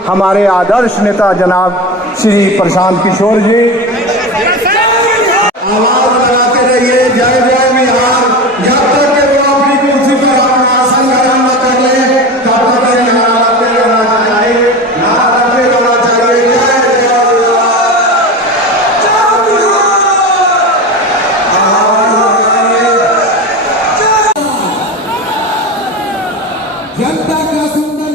हमारे आदर्श नेता जनाब श्री प्रशांत किशोर जी। आवाज लगाते रहिए जय जय बिहार। जब तक के वो अपनी कुर्सी पर अपना आसन ग्रहण न कर ले तब तक ये नारा लगते रहना चाहिए, नारा लगते रहना चाहिए। जय जय बिहार। जनता का सुंदर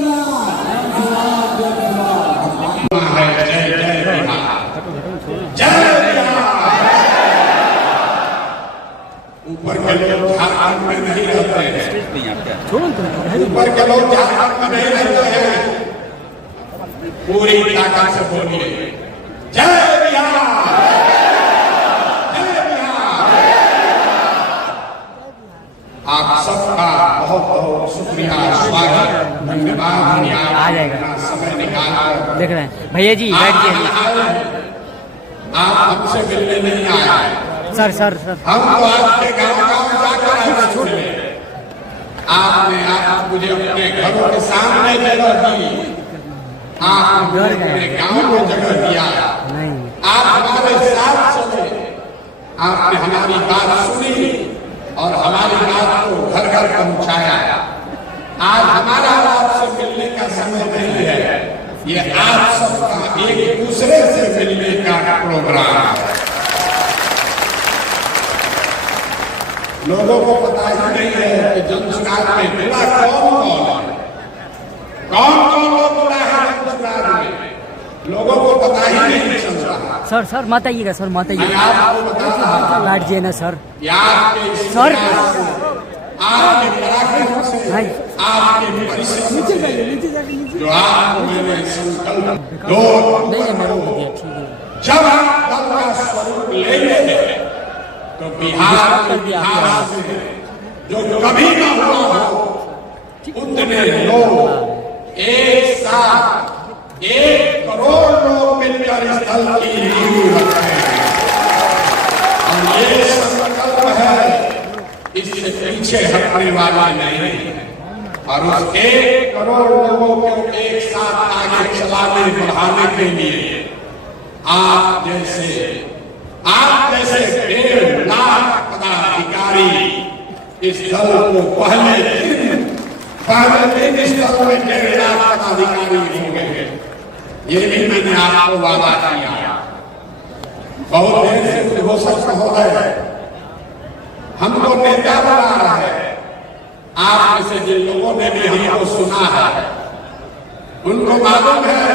ऊपर के लोग झारखंड में नहीं रहते हैं, ऊपर के लोग झारखंड में नहीं रहते हैं। पूरी ताकत से बोलिए जय बिहार, जय बिहार। आप सबका बहुत बहुत शुक्रिया, स्वागत, धन्यवाद। आ जाएगा, समय निकाल देख रहे हैं भैया जी, बैठ जाइए। आप हमसे मिलने नहीं आए सर सर सर, हम तो आपके गाँव जाकर आपने आप मुझे अपने घरों के सामने जगह दी, आपने अपने गाँव में जगह दिया, आप हमारे साथ चले, आपने हमारी बात सुनी और हमारी बात को घर घर पहुंचाया। आज हमारा आपसे मिलने का समय नहीं है, ये आप सबका एक दूसरे से मिलने का प्रोग्राम है। लोगों को पता ही नहीं है कि जनसुराज में जुड़ा कौन लोग जुड़ा है जनसुराज में, लोगों को पता ही नहीं चल रहा। सर सर मत आइएगा, सर मत आइए, आपको बता रहा बैठ जाइए ना सर। सर आपके पराक्रम से, आपके परिश्रम से जो आपको मैंने संकल्प दो, जब आप दल का स्वरूप लेंगे तो बिहार से जो कभी न हुआ हो उतने लोग एक साथ 1 करोड़ लोग मिलकर इस दल की नींव रखेंगे। और ये संकल्प है, इससे पीछे हटने वाला नहीं। और उस 1 करोड़ लोगों को एक साथ आगे चलाने बढ़ाने के लिए आप जैसे 1.5 लाख पदाधिकारी इस दल को पहले दिन इस दल में 1.5 लाख पदाधिकारी हो गए। ये भी मैंने आपको वादा किया। बहुत देर से घोषणा हो गए, हमको नेता बना रहा है। आप में से जिन लोगों ने भी हमको सुना है उनको मालूम है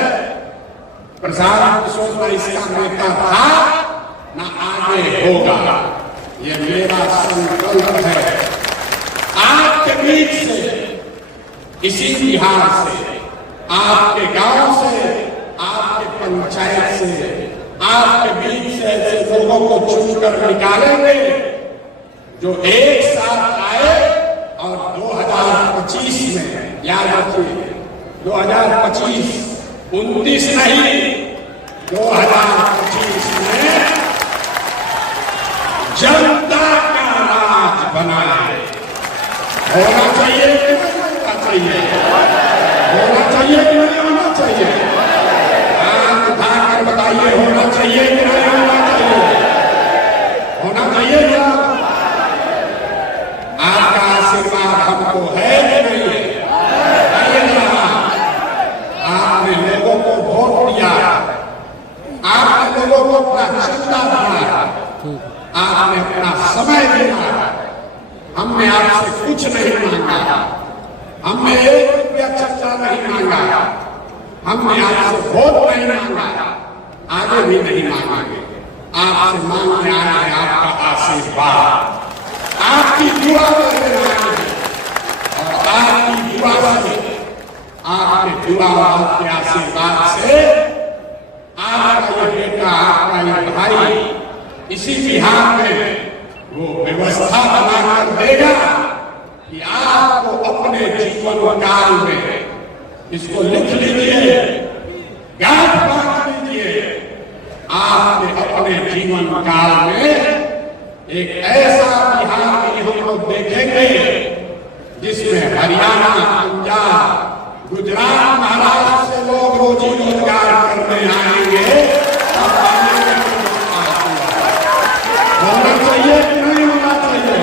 प्रशांत किशोर इसका नेता था न आगे होगा। ये मेरा संकल्प है, आपके बीच से, इसी बिहार से, आपके गांव से, आपके पंचायत से, आपके बीच से ऐसे लोगों को चुनकर निकालेंगे जो एक साथ आए और 2025 में, याद रखिए 2025, 29 नहीं, 2025 में जनता का राज बनाए। होना चाहिए कि नहीं होना चाहिए? होना चाहिए कि नहीं होना चाहिए? हाथ उठाकर बताइए, होना चाहिए कि नहीं होना चाहिए? होना चाहिए क्या? आपका आशीर्वाद हमको है कि नहीं है? आपने लोगों को वोट दिया, आपने लोगों को अपना चंदा दिया, आपने अपना समय दिया। हमने आपसे कुछ नहीं मांगा, हमने 1 रुपया चर्चा नहीं मांगा, हमने आपसे वोट नहीं मांगा, आगे भी नहीं मांगेंगे। आपसे मांगने आए हैं आपका आशीर्वाद, आपकी दुआ लेने आए हैं। और आपकी दुआ से, आपके दुआ आपके आशीर्वाद से आपका ये बेटा, आपका ये भाई इसी बिहार में वो व्यवस्था बनाकर देगा कि आपको अपने जीवन काल में, इसको लिख लीजिए, गांठ बांध लीजिए, आपने अपने जीवन काल में एक ऐसा बिहार भी हम लोग देखेंगे जिसमें हरियाणा, पंजाब, गुजरात, महाराष्ट्र से लोग रोजी रोजगार करने आएंगे होना चाहिए कि नहीं होना चाहिए?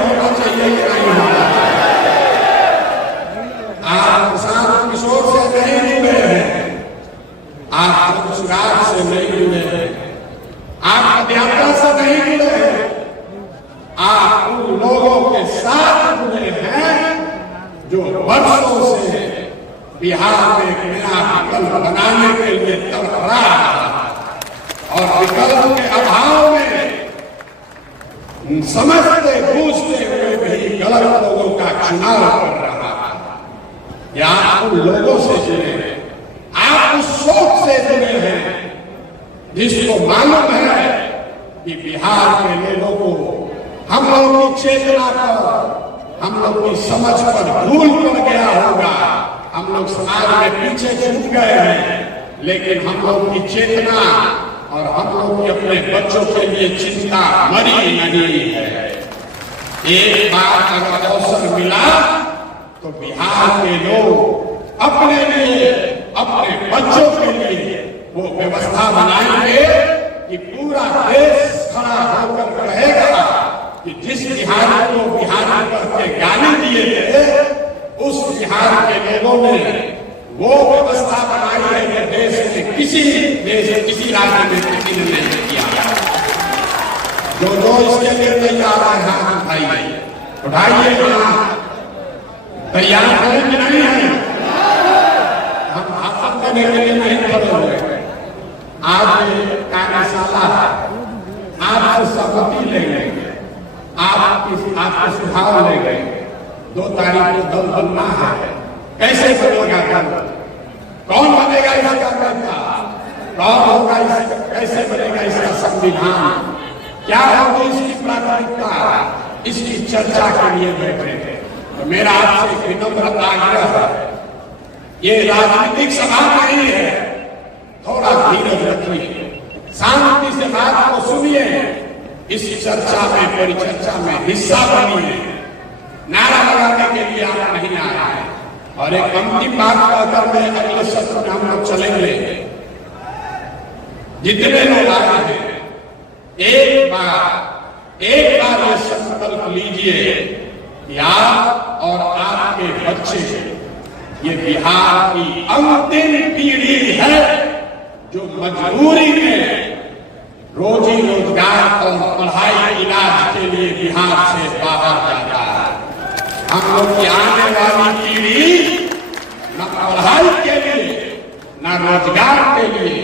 होना चाहिए कि नहीं होना? आप प्रशांत किशोर से नहीं जुड़े हैं, आप रोजगार से नहीं जुड़े हैं, आप अध्यापन से नहीं जुड़े हैं, आप उन लोगों के साथ जुड़े हैं जो वर्षों से बिहार में एक नया विकल्प बनाने के लिए तड़प रहा है और विकल्प के अभाव में समझते बूझते हुए भी गलत लोगों का चुनाव कर रहा है। या आप उन लोगों से जुड़े हैं, आप उस सोच से जुड़े हैं जिसको मालूम है कि बिहार के लोगों को हम लोग की चेतना पर, हम लोग की समझ पर धूल पड़ गया होगा, हम लोग समाज में पीछे छूट गए हैं, लेकिन हम लोग की चेतना और हम लोग की अपने बच्चों के लिए चिंता मरी नहीं है। एक बार अगर अवसर मिला तो बिहार के लोग अपने लिए, अपने बच्चों के लिए वो व्यवस्था बनाएंगे कि पूरा देश खड़ा होकर कहेगा कि जिस बिहार को बिहार के गाने दिए थे, उस बिहार के लोगों ने वो व्यवस्था बनाई है कि देश में किसी राज्य में किसी ने नहीं किया। जो इसके लिए तैयार है हाथ उठाइए, उठाइए हाथ। तैयार है कि नहीं है? हम हाथ देने के लिए नहीं खड़े हुए। आज कार्यशाला आपसे सहमति लेंगे, आपके सुझाव लेंगे। 2 तारीख को दल बनना है, कैसे बनेगा दल? कौन बनेगा इसका नेता? कौन होगा कैसे बनेगा इसका संविधान? क्या होगी इसकी प्राथमिकता? इसकी चर्चा के लिए बैठे हैं। तो मेरा आपसे विनम्र आग्रह है, ये राजनीतिक सभा नहीं है, थोड़ा धीरज रखिए, शांति से बात को सुनिए, इस चर्चा में, परिचर्चा में हिस्सा बनिए। नारा लगाने के लिए आप नहीं आ रहे हैं। और एक अंतिम बात कहकर मैं अगले सत्र में हम लोग चलेंगे। जितने लोग आए हैं, एक बार ये संकल्प लीजिए कि आप और आपके बच्चे ये बिहार की अंतिम पीढ़ी है जो मजबूरी में रोजी रोजगार और पढ़ाई इलाज के लिए बिहार से बाहर जाता है। हम लोग की आने वाली पीढ़ी न पढ़ाई के लिए, न रोजगार के लिए,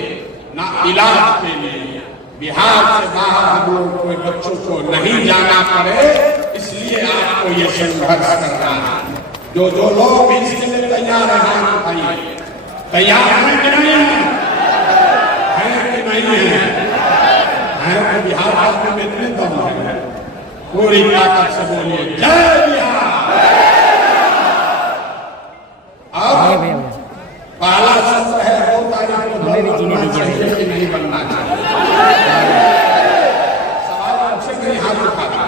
न इलाज के लिए बिहार से बाहर हम लोग कोई बच्चों को नहीं जाना पड़े, इसलिए आपको ये संघर्ष करना है। जो लोग भी इसके लिए तैयार है, तैयार है कि नहीं है? कि नहीं है? बिहार में कितने दम है? पूरी ताकत से बोलिए जय बिहार। अब पहला सत्र है, 2 तारीख को बनना चाहिए कि नहीं बनना चाहिए? सवाल आपसे नहीं हाथ उठाता।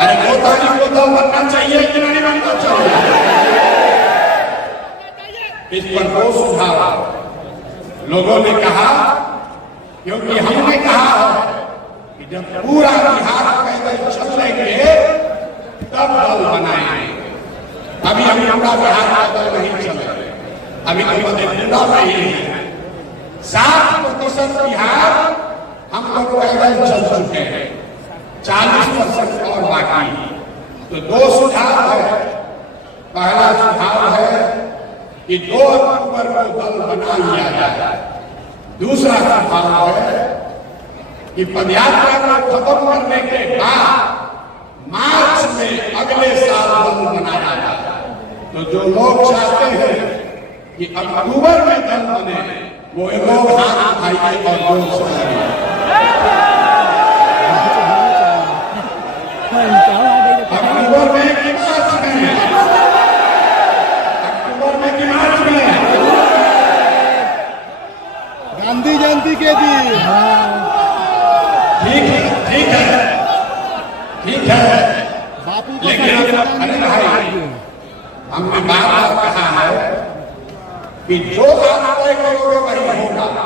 अरे 2 तारीख को दल बनना चाहिए कि नहीं बनना चाहिए? इस पर 2 सुझाव लोगों ने कहा, क्योंकि हमने कहा कि जब पूरा बिहार पैदल चल लेंगे तब दल बनाएंगे। अभी हम पूरा बिहार पैदल नहीं चले, अभी पूरा नहीं है। 7% बिहार हम लोग पैदल चल चुके हैं, 40% और बाकी। तो 2 सुझाव है। पहला सुझाव है कि 2 अक्टूबर को दल बना लिया जाए। दूसरा सुझाव है कि पदयात्रा को खत्म करने के बाद मार्च में अगले साल दल बनाया जाए। तो जो लोग चाहते हैं कि अक्टूबर में दल बने, वो लोग हाथ उठाइए और जोर से अक्टूबर में कि मार्च में? अक्टूबर में कि मार्च में? गांधी जयंती के दिन। ठीक है, ठीक है, ठीक है। बापू लेकिन अरे भाई, हमने बार बार कहा है कि जो आप तय करोगे वही होगा।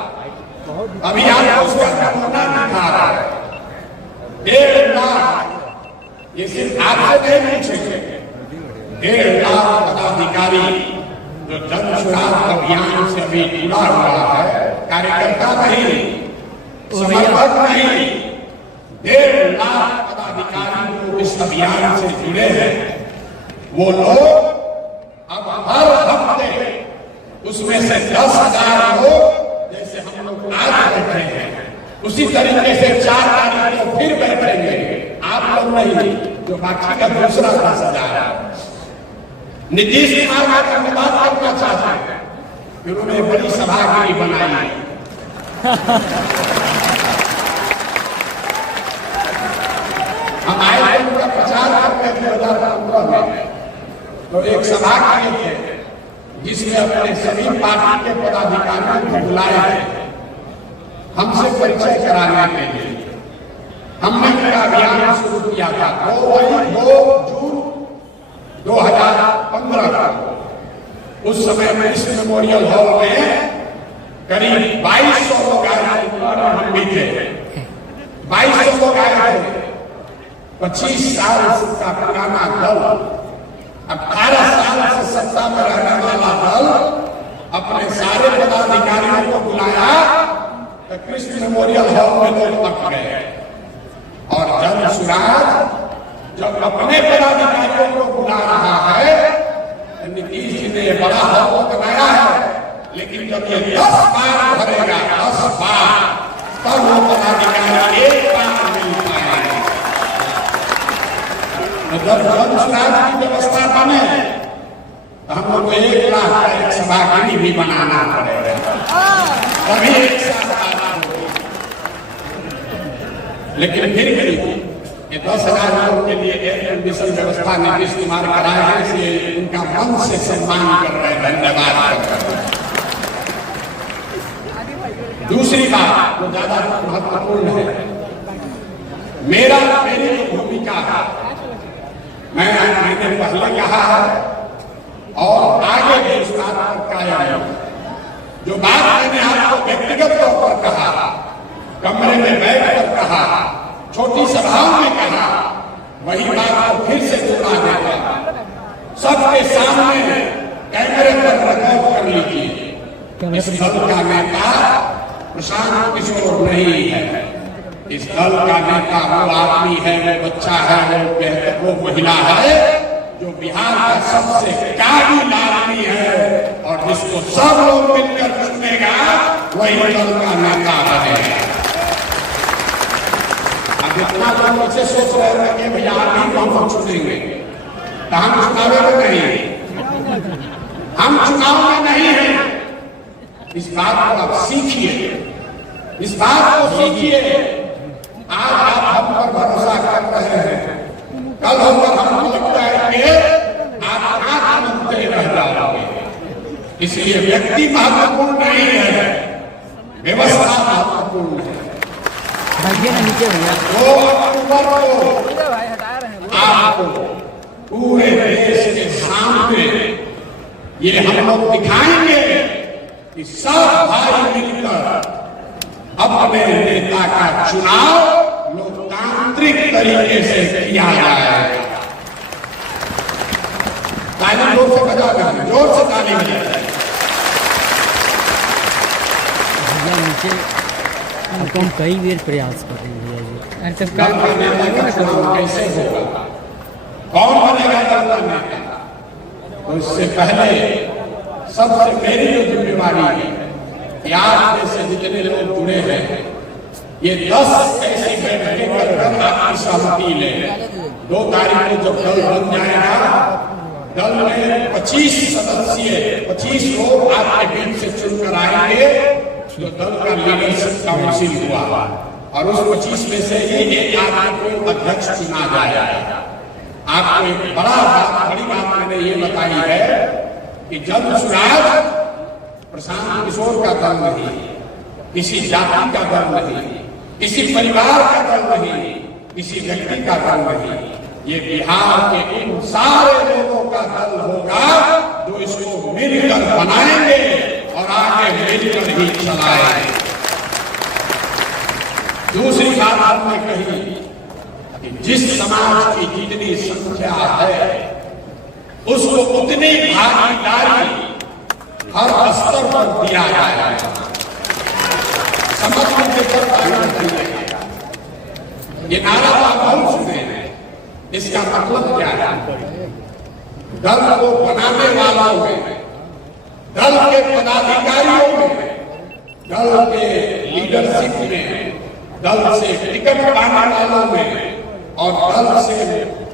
अभी आपको उसका नमूना दिखा रहा है। 1.5 लाख, ये सिर्फ आपसे नहीं पूछेंगे, 1.5 लाख पदाधिकारी जो जन सुराग अभियान से अभी जुड़ा हुआ है, कार्यकर्ता नहीं, समर्थक नहीं, 1.5 लाख पदाधिकारी जो इस अभियान से जुड़े हैं, वो लोग अब हर हफ्ते उसमें से 10,000 लोग, जैसे हम लोग आज बैठे हैं, उसी तरीके से 4 तारीख को फिर बैठेंगे। आप लोग नहीं, जो बाकी का दूसरा 10,000। नीतीश कुमार का धन्यवाद करना चाहता है कि उन्होंने बड़ी सभागिरी बनाई। हम आए थे उनका प्रचार करते 2015 में, तो एक सभा किए थे जिसमें अपने सभी पार्टी के पदाधिकारियों को बुलाए थे हमसे परिचय कराने के लिए। हमने मेरा अभियान शुरू किया था 2 जून 2015 को। उस समय में इस मेमोरियल हॉल में करीब 2200 लोग आए थे, हम भी थे। 2200 लोग आए थे। 25 साल का पुराना दल, 18 साल से सत्ता में रहने वाला दल अपने सारे पदाधिकारियों को बुलाया तो कृष्ण मेमोरियल हॉल में लोग तक गए। और जन सुराग जब अपने पदाधिकारियों को बुला रहा है, नीतीश जी ने बड़ा हॉल बनाया है, लेकिन जब ये 10 बार भरेगा, 10 बार, तब वो पदाधिकारी एक बार मिल पाएंगे। जब जन सुराग की व्यवस्था बने तो हम लोग को 1 लाख का एक सभागिरी भी बनाना पड़ेगा, तभी एक साथ बात होगी। लेकिन फिर भी ये 10,000 लोगों के लिए एयर कंडीशन व्यवस्था नीतीश कुमार कराए हैं, इसलिए उनका मन से सम्मान कर रहे हैं, धन्यवाद कर रहे हैं। दूसरी बात जो ज्यादा महत्वपूर्ण है, मेरी भूमिका है, मैंने पहले कहा है और आगे भी इस बात पर कायम हूं। जो बात मैंने आपको व्यक्तिगत तौर पर कहा, कमरे में बैठकर कहा, छोटी सभाओं में कहा, वही बात को फिर से दोहरा देगा। सबके सामने कैमरे पर रिकॉर्ड कर लीजिए। इस दल का नेता प्रशांत किशोर नहीं है। इस दल का नेता वो आदमी है, वो बच्चा है, वो महिला है जो बिहार का सबसे काबिल आदमी है और जिसको सब लोग मिलकर चुनेगा, वही दल का नेता है। अब इतना लोग इसे सोच रहे हैं कि भैया आदमी को हम चुनेंगे, तो हम चुनाव में नहीं, हम चुनाव में नहीं है। इस बात को आप सीखिए, इस बात को सीखिए। आज आप हम पर भरोसा कर रहे हैं, कल हमको लगता है कि आप आंख मूंदते रह जाओगे। इसलिए व्यक्ति महत्वपूर्ण नहीं है, व्यवस्था महत्वपूर्ण है। 2 अक्टूबर को आपको पूरे देश के सामने ये हम लोग दिखाएंगे कि सब भाई मिलकर अपने नेता का चुनाव लोकतांत्रिक तरीके से किया जाएगा। ताली जोर से बजा दें, जोर से ताली बजाएं। नीचे हम कई बार प्रयास कर रहे हैं जी। दल का नेता का चुनाव कैसे होगा, कौन बनेगा दल का नेता, तो इससे पहले सबसे मेरी जो जिम्मेवारी है कि आप जैसे जितने लोग जुड़े हैं, ये 10 ऐसी बैठकें कर आपकी सहमति ले। 2 तारीख को जब दल बन जाएगा, दल में 25 सदस्य, 25 लोग आपके बीच से चुनकर आएंगे, जो दल का लीडरशिप काउंसिल हुआ, और उस 25 में से ही एक आदमी को अध्यक्ष चुना जाएगा। आपको एक बड़ी बात मैंने ये बताई है कि जन सुराग प्रशांत किशोर का दल नहीं, किसी जाति का दल नहीं, किसी परिवार का दल नहीं, किसी व्यक्ति का दल नहीं। ये बिहार के उन सारे लोगों का दल होगा जो इसको मिलकर बनाएंगे और आगे मिलकर ही चलाए। दूसरी बात हमने कही कि जिस समाज की जितनी संख्या है उसको उतनी भागीदारी हर स्तर पर दिया जाएगा। समझ के ये नारा आप बहुत सुने हैं, इसका मतलब क्या है? दल को बनाने वालों में, दल के पदाधिकारियों में, दल के लीडरशिप में, दल से टिकट पाने वालों में और दल से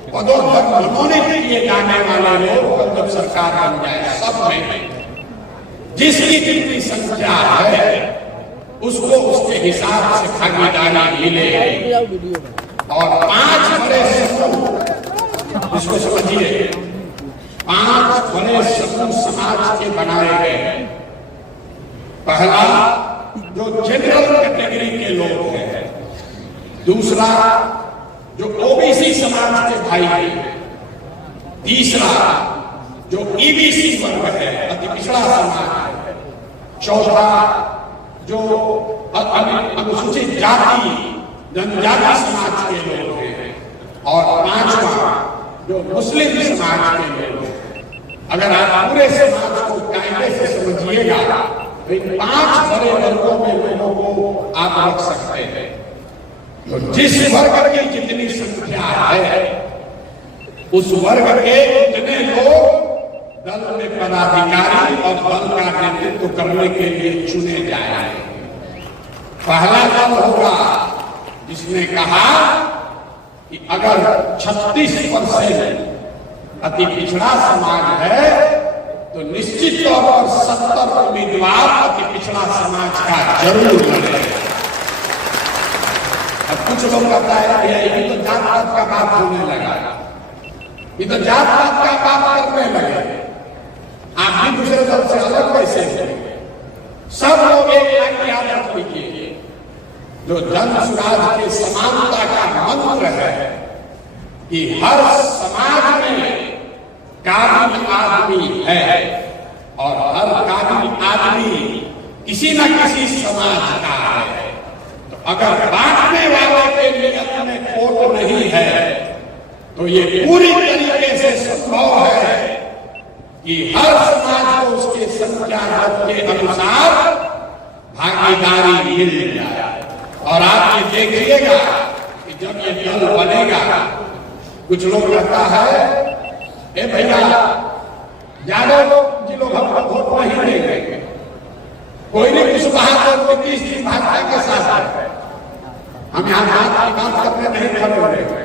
पदोन्नत होने के लिए जाने वाले लोग जब सरकार बन जाए, सब में जिसकी जितनी संख्या है उसको उसके हिसाब से भागीदारी मिले। और 5 बड़े समूह, इसको समझिए, 5 बड़े समूह समाज के बनाए गए हैं। पहला जो जनरल कैटेगरी के लोग हैं, दूसरा जो ओबीसी समाज के भाई हैं, तीसरा जो ईबीसी वर्ग है, अति पिछड़ा समाज है, चौथा जो अनुसूचित जाति जनजाति समाज के लोग हैं, और 5वां जो मुस्लिम समाज के लोग हैं। अगर आप पूरे समाज को कायदे से समझिएगा तो इन 5 बड़े वर्गों में लोगों को आप रख सकते हैं। तो जिस वर्ग की जितनी संख्या है उस वर्ग के उतने लोग दल में पदाधिकारी और दल का नेतृत्व करने के लिए चुने जाएंगे। पहला दल होगा जिसने कहा कि अगर 36% अति पिछड़ा समाज है तो निश्चित तौर पर 70 उम्मीदवार अति पिछड़ा समाज का जरूर लड़ेगा। अब कुछ लोग कहता है ये तो जात पात का बात होने लगा, ये तो जात पात का बात करने लगे, आप भी दूसरे दल से अलग कैसे होंगे? सब लोग एक याद रख लीजिए, जो जन सुराज के समानता का मंत्र है कि हर समाज में काबिल आदमी है और हर काबिल आदमी किसी न किसी समाज का है। तो अगर बांटने वाले के नियत में खोट नहीं है तो ये पूरी तरीके से संभव है कि हर समाज को उसके संख्या के अनुसार भागीदारी मिल जाए। और आप ये देखिएगा कि जब ये दल बनेगा, कुछ लोग कहता है ए भैया ज्यादा लोग जी लोग हमको वोट नहीं देंगे, कोई नहीं कुछ कहा तो 30 दिन भाजपा के साथ है, हम यहाँ बात करने नहीं खड़े हुए।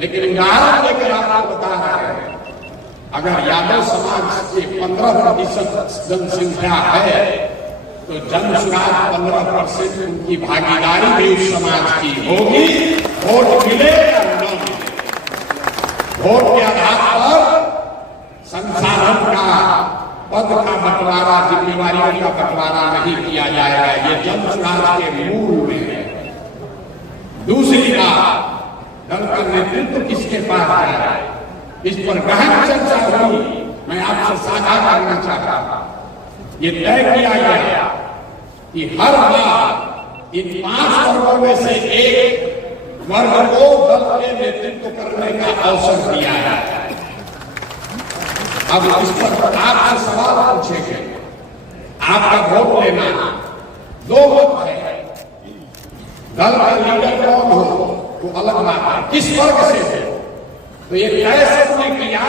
लेकिन उदाहरण लेकर आपको बता रहे हैं, अगर यादव समाज के 15% जनसंख्या है तो जन सुराज 15% उनकी भागीदारी भी उस समाज की होगी। वोट मिले या न मिले, वोट के आधार पर संसाधन का, पद का बंटवारा, जिम्मेवारियों का बंटवारा नहीं किया जाएगा। ये जन सुराज के मूल में है। दूसरी बात, दल का नेतृत्व किसके पास जाए, इस पर गहन चर्चा हुई, मैं आपसे साझा करना चाहता हूं। ये तय किया गया कि हर बार इन 5 वर्गों में से एक वर्ग को दल के नेतृत्व करने का अवसर दिया जाए। अब इस पर आपसे सवाल पूछेंगे, आपका वोट लेना 2 वक्त है, दल का लीडर कौन हो वो अलग बात है, किस वर्ग से हो। तो ये तय सबने किया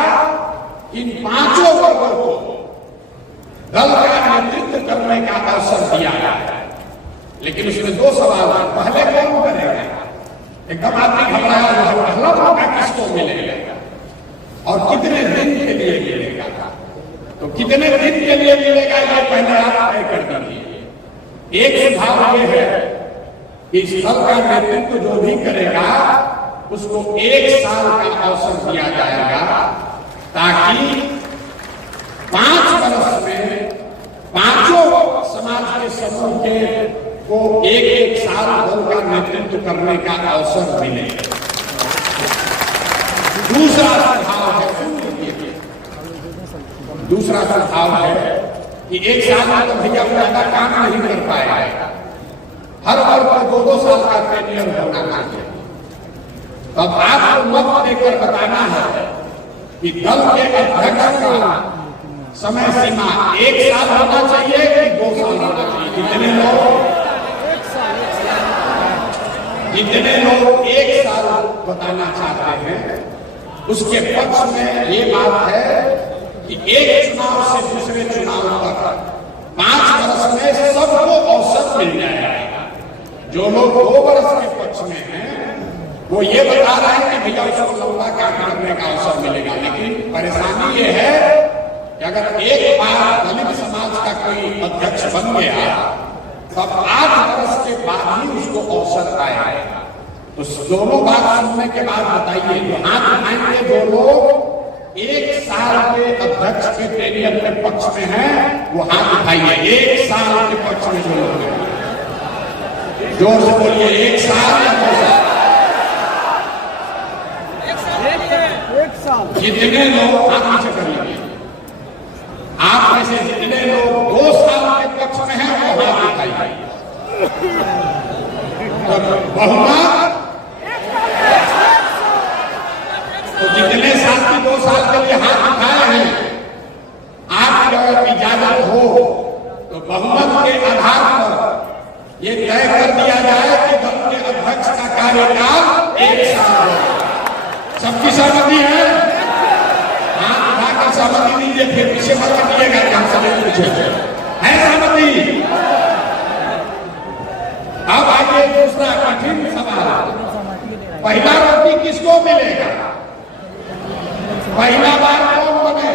इन 5 वर्गों को दल का नेतृत्व करने का अवसर दिया है। लेकिन उसमें 2 सवाल है, पहले कौन करेगा? एकदम आदमी घबराया, पहला मौका किसको मिलेगा और कितने दिन के लिए मिलेगा? तो कितने दिन के लिए मिलेगा ये पहले आप तय कर दीजिए। एक सुझाव ये है कि इस दल का नेतृत्व जो भी करेगा उसको 1 साल का अवसर दिया जाएगा, ताकि 5 वर्ष में 5 समाज के समूह के को 1-1 साल दल का नेतृत्व करने का अवसर मिले। दूसरा सुझाव है कि एक साल में तो भैया ज्यादा काम नहीं कर पाएगा, हर वर्ग को 2-2 साल का टेन्योर होना चाहिए। तब आपको मत देकर बताना है कि दल के अध्यक्ष का समय सीमा 1 साल होना चाहिए कि 2 साल होना चाहिए। जितने लोग 1 साल बताना चाहते हैं उसके पक्ष में ये बात है कि एक चुनाव से दूसरे चुनाव तक 5 वर्ष में सबको अवसर मिल जाएगा। जो लोग 2 वर्ष के पक्ष में हैं वो ये बता रहे हैं कि भैया उसको लंबा काम करने का अवसर मिलेगा, लेकिन परेशानी ये है कि अगर एक बार दलित समाज का कोई अध्यक्ष बन गया तब 8 वर्ष के बाद ही उसको अवसर आएगा। तो दोनों बात सुनने के बाद बताइए, जो हाथ उठाएंगे जो लोग 1 साल के अध्यक्ष के टेन्योर के पक्ष में हैं वो हाथ उठाइए। 1 साल के पक्ष में जो लोग हैं जोर से बोलिए, 1 साल या 2 साल? जितने लोग हाथ नीचे कर लीजिए, आप में से जितने लोग 2 साल के पक्ष में हैं वो हाथ उठाइए। बहुमत तो जितने साथी 2 साल के लिए हाथ उठाए हैं, आपकी अगर इजाजत हो तो बहुमत के आधार पर ये तय कर दिया जाए कि दल के अध्यक्ष का कार्यकाल 1 साल हो। सबकी सहमति है? हाथ उठाकर सहमति दीजिए, फिर पीछे मत हटिएगा कि हम सभी पूछे है सहमति। अब आइए दूसरा कठिन सवाल, पहला रोटी किसको मिलेगा? पहला बार कौन बने?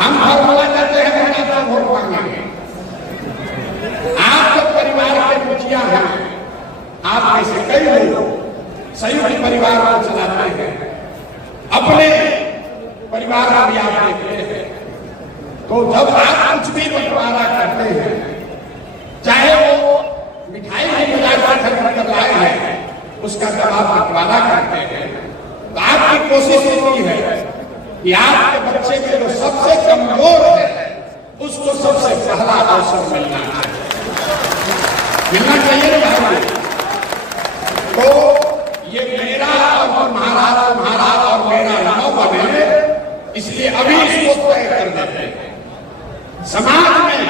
हम फॉर्मूला करते हैं पहला बार वोट मांगेंगे। आप जब परिवार के मुखिया हैं, आप में से कई लोग संयुक्त परिवार को चलाते हैं, अपने परिवार का भी आप देखते हैं, तो जब आप कुछ भी बंटवारा करते हैं, चाहे वो मिठाई की बाजार से खरीद कर लाए हैं, उसका जब आप बंटवारा करते हैं तो आपकी कोशिश होती है कि आपके बच्चे में जो सबसे कमजोर है उसको सबसे पहला अवसर मिलना चाहिए ना भाई। तो ये मेरा और तुम्हारा और मेरा न बने, इसलिए अभी इसको तय कर देते हैं। समाज में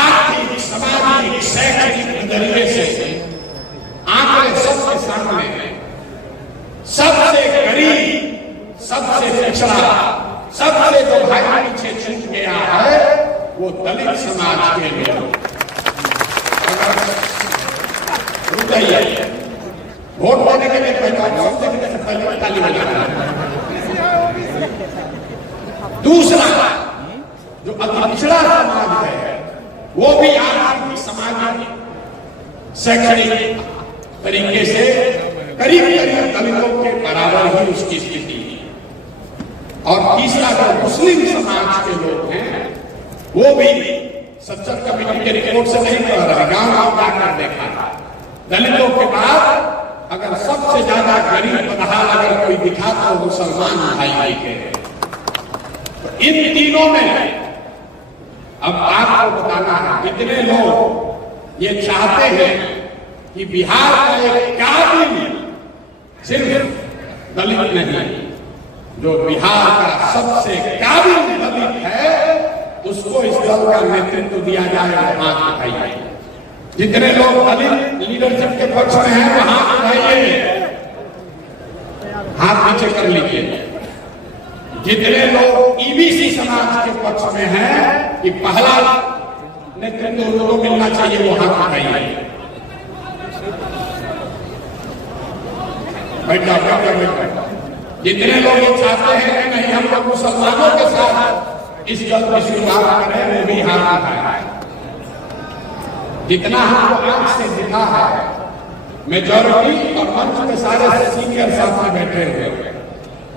आर्थिक, सामाजिक, शैक्षणिक नजरिए से आंकड़े सबके सामने हैं। सबसे गरीब, सबसे पिछड़ा, सबसे जो भाई पीछे छूट गया है वो दलित समाज के लोग। रुक जाइए, वोट देने के लिए पहले ताली बजाना। दूसरा जो अति पिछड़ा समाज है वो भी आर्थिक, सामाजिक, शैक्षणिक तरीके से करीब दलितों के बराबर ही उसकी स्थिति है। और तीसरा जो मुस्लिम समाज के लोग हैं वो भी सच्चर कमेटी के रिपोर्ट से नहीं कह रहे, गांव जाकर देखा दलितों के बाद अगर सबसे ज्यादा गरीब बदहाल अगर कोई दिखा तो मुसलमान भाई के। तो इन तीनों में अब आपको बताना है, कितने लोग ये चाहते हैं कि बिहार का एक काबिल सिर्फ दलित नहीं, जो बिहार का सबसे काबिल दलित है उसको इस दल का नेतृत्व दिया जाए। हाथ उठाइए, जितने लोग दलित लीडरशिप के पक्ष में हैं वो हाथ उठाइए, हाथ नीचे कर लीजिए। जितने लोग ईबीसी समाज के पक्ष में हैं कि पहला नेतृत्व उनको मिलना चाहिए वो हाथ उठाइए। जितने लोग ये चाहते हैं कि नहीं हम लोग मुसलमानों के साथ इस दल की शुरुआत करें वो भी हाथ उठाए। जितना हमको आंख से दिखा है मेजॉरिटी और मंच में सारे सीनियर साथ में बैठे हुए,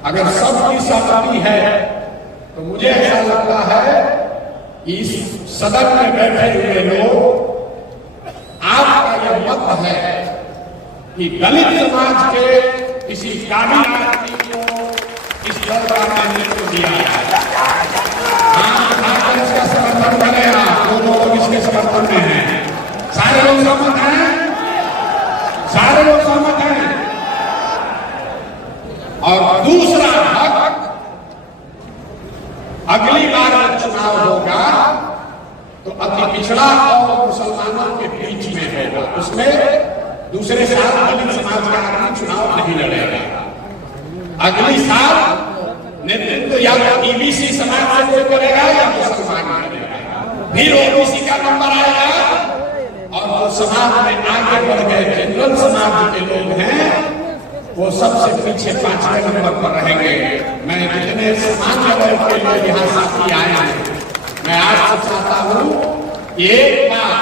अगर सबकी सहमति है तो मुझे ऐसा लगता है कि इस सदन में बैठे हुए लोग आपका यह मत है कि दलित समाज के किसी काबिल आदमी को इस दल का नेतृत्व दिया जाए। समर्थन में हैं। सारे लोग सहमत हैं? सारे लोग सहमत हैं? और दूसरा हक, अगली बार जब चुनाव होगा तो अति पिछड़ा और मुसलमानों के बीच में होगा। उसमें दूसरे साल दलित समाज का आदमी चुनाव नहीं लड़ेगा। अगली साल नेतृत्व या तो ईबीसी समाज से कोई करेगा या मुसलमान करेगा। फिर ओबीसी का नंबर आएगा और जो समाज में आगे बढ़ गए जनरल समाज के लोग हैं वो सबसे पीछे 5वें नंबर पर रहेंगे। मैं जितने सामान्य वर्ग के लोग यहाँ साथी आए हैं, मैं आपसे चाहता हूँ एक बार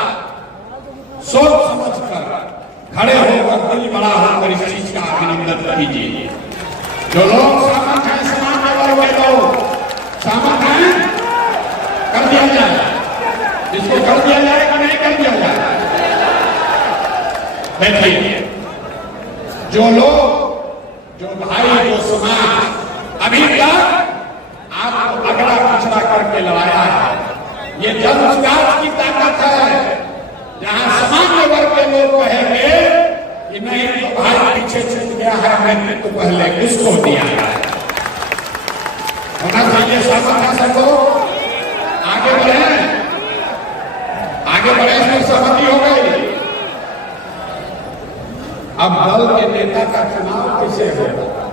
सोच समझ कर खड़े होकर दिल बड़ा होकर इस चीज का अभिनंदन कीजिए। जो लोग सहमत हैं, सामान्य वर्ग के लोग सहमत हैं, कर दिया जाए। इसको कर दिया जाए कि नहीं कर दिया जाए? देखिए, जो लोग, जो भाई, जो समाज अभी तक आपको अगड़ा पिछड़ा करके लड़ाया है, ये जनसुराज की ताकत है। जहां सामान्य वर्ग के लोग कहेंगे कि नहीं तो भाई पीछे छूट गया है, मैंने तो पहले किसको दिया है। होना चाहिए सहमत है सबको। आगे बढ़े, आगे बढ़े, इसमें सहमति हो गई। अब दल के नेता का चुनाव कैसे होगा?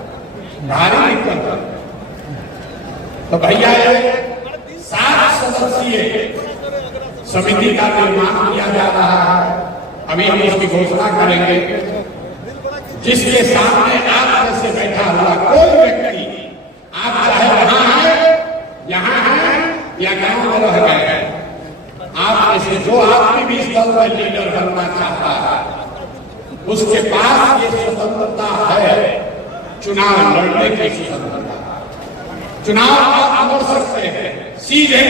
भारी दिक्कत। तो भैया ये 7 सदस्यीय समिति का निर्माण किया जा रहा है। अभी हम इसकी घोषणा करेंगे। जिसके सामने आप जैसे बैठा हुआ कोई व्यक्ति, आप चाहे वहां है, यहाँ है या गांव में रह गए, आप जैसे जो आदमी भी इस दल में लीडर बनना चाहता है, उसके पास ये स्वतंत्रता है, चुनाव लड़ने की स्वतंत्रता। चुनाव आप लड़ सकते हैं सीधे,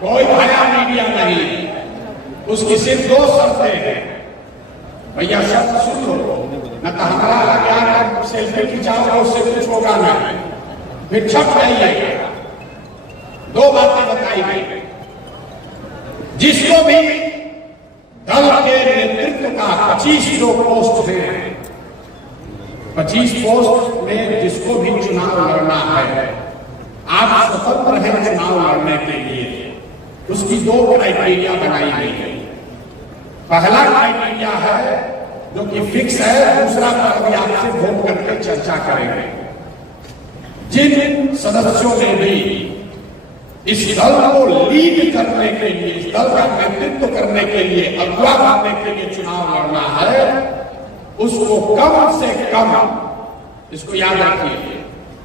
कोई भया मीडिया नहीं। उसकी सिर्फ 2 शर्तें हैं। भैया शर्त सुन लो, न तो हमारा क्या सेल्फी खिंचाओगे, उससे कुछ होगा नहीं, फिर छप जाइए। 2 बातें बताई गई। जिसको भी दल के नेतृत्व का 25 जो पोस्ट हैं, 25 पोस्ट में जिसको भी चुनाव लड़ना है, आप स्वतंत्र हैं चुनाव लड़ने के लिए। उसकी 2 क्राइटेरिया बनाई गई है। पहला क्राइटेरिया है जो कि फिक्स है, दूसरा पर भी आपसे वोट करके चर्चा करेंगे। जिन सदस्यों ने भी इस दल को लीड करने के लिए, इस दल का नेतृत्व करने के लिए, अगुवा बनने के लिए चुनाव लड़ना है, उसको कम से कम, इसको याद रखिए,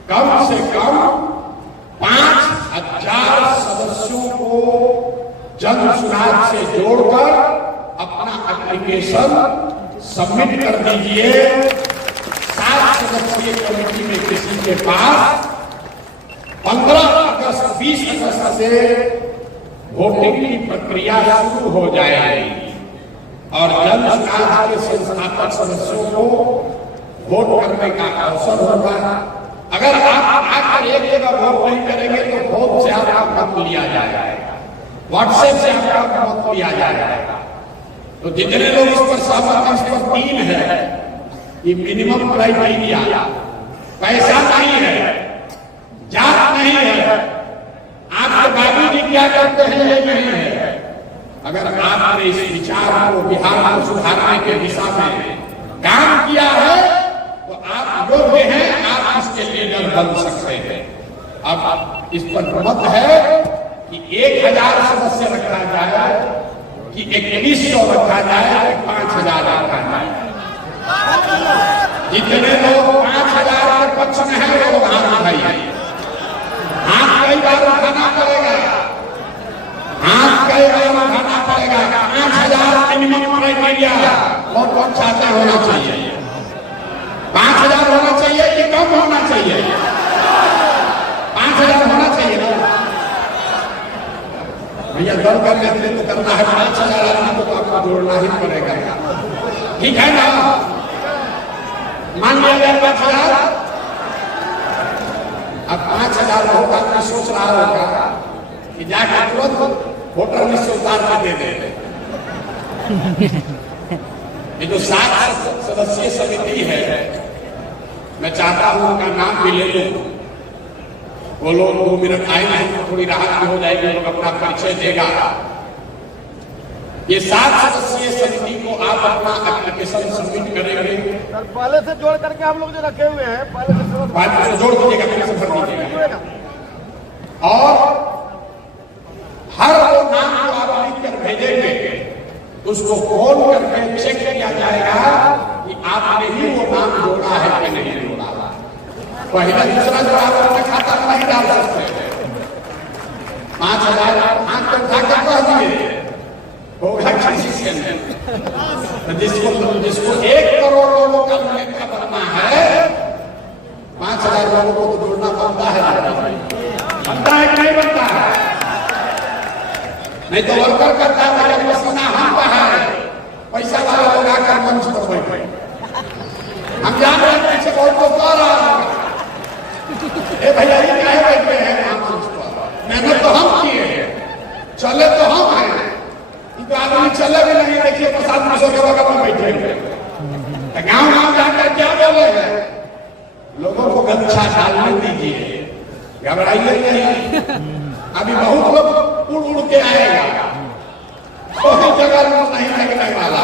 कम से कम 5000 सदस्यों को जन सुराज से जोड़कर अपना एप्लीकेशन सबमिट कर दीजिए। 7 सदस्यीय कमेटी में किसी के पास 15 अगस्त 20 अगस्त से वोटिंग की प्रक्रिया शुरू हो जाएगी और जन सुराज के संस्थापक सदस्यों को वोट करने का अवसर होगा। अगर आप आकर एक जगह वोट नहीं करेंगे तो वोट से आपका मत लिया जाएगा, व्हाट्सएप से आपका मत लिया जाएगा। तो जितने लोग इस पर सहमत हैं, इस पर 3 है कि मिनिमम क्राइटेरिया, पैसा नहीं है, जात नहीं है, आपके बाबू जी क्या करते हैं ये नहीं है। अगर आपने इस विचार को बिहार को सुधारने के दिशा में काम किया है तो आप योग्य हैं, आप इसके लीडर बन सकते हैं। अब इस पर मत है कि 1000 सदस्य रखा जाए कि 2100 रखा जाए, 5000 रखा जाए। जितने लोग 5000 के पक्ष में है वो हाथ उठाइए। हाथ कई बार उठाना पड़ेगा, हाथ कई बार उठाना पड़ेगा। 5000 मिनिमम क्राइटेरिया और कौन चाहता होना चाहिए? 5000 होना चाहिए कि कम होना चाहिए? 5000 होना चाहिए ना भैया। दल का नेतृत्व करना है, 5000 आदमी को आपको जोड़ना ही पड़ेगा, ठीक है ना? मान लिया गया 5000। अब 5000 बहुत आदमी सोच रहा होगा कि जाकर तुरंत होटल में से उतार के दे दे। ये जो 7 सदस्यीय समिति है, मैं चाहता हूं उनका नाम भी ले लूं। वो लोग 2 मिनट आएंगे तो थोड़ी राहत भी हो जाएगी, लोग अपना परिचय देगा। ये 7 सदस्यीय समिति को आप अपना एप्लीकेशन सबमिट करेंगे। पहले से जोड़ करके हम लोग जो रखे हुए हैं, पहले से जोड़ दीजिएगा, मेरे से भर दीजिएगा। और हर वो नाम जो आप लिख कर भेजेंगे उसको फोन करके चेक किया जाएगा कि आपने ही वो नाम जोड़ा है कि नहीं जोड़ा। पहले दूसरा जो आप अपने खाता में नहीं डाल सकते। 5,000 हाथ पर उठाकर कह दिए होगा किसी से नहीं। जिसको 1 करोड़ लोगों का मुनाफा बनना है, 5,000 लोगों को तो जोड़ना बनता है कि नहीं बनता है? नहीं तो वर्कर करता है, मेरे पसीना हम है, पैसा वाला लोग आकर मंच पर बैठे। हम जान रहे हैं पीछे बहुत लोग कह रहा है, ए भैया ये क्या बैठे हैं मंच पर? मेहनत तो हम किए हैं, चले तो हम हैं, इनको आदमी चले भी नहीं। देखिए 50 के बगल में बैठे हैं, गाँव जाकर क्या बोले हैं? लोगों को गच्छा डालने दीजिए, घबराइए नहीं। अभी बहुत लोग उड़ उड़ के आएगा, कोई जगह नहीं लगने वाला,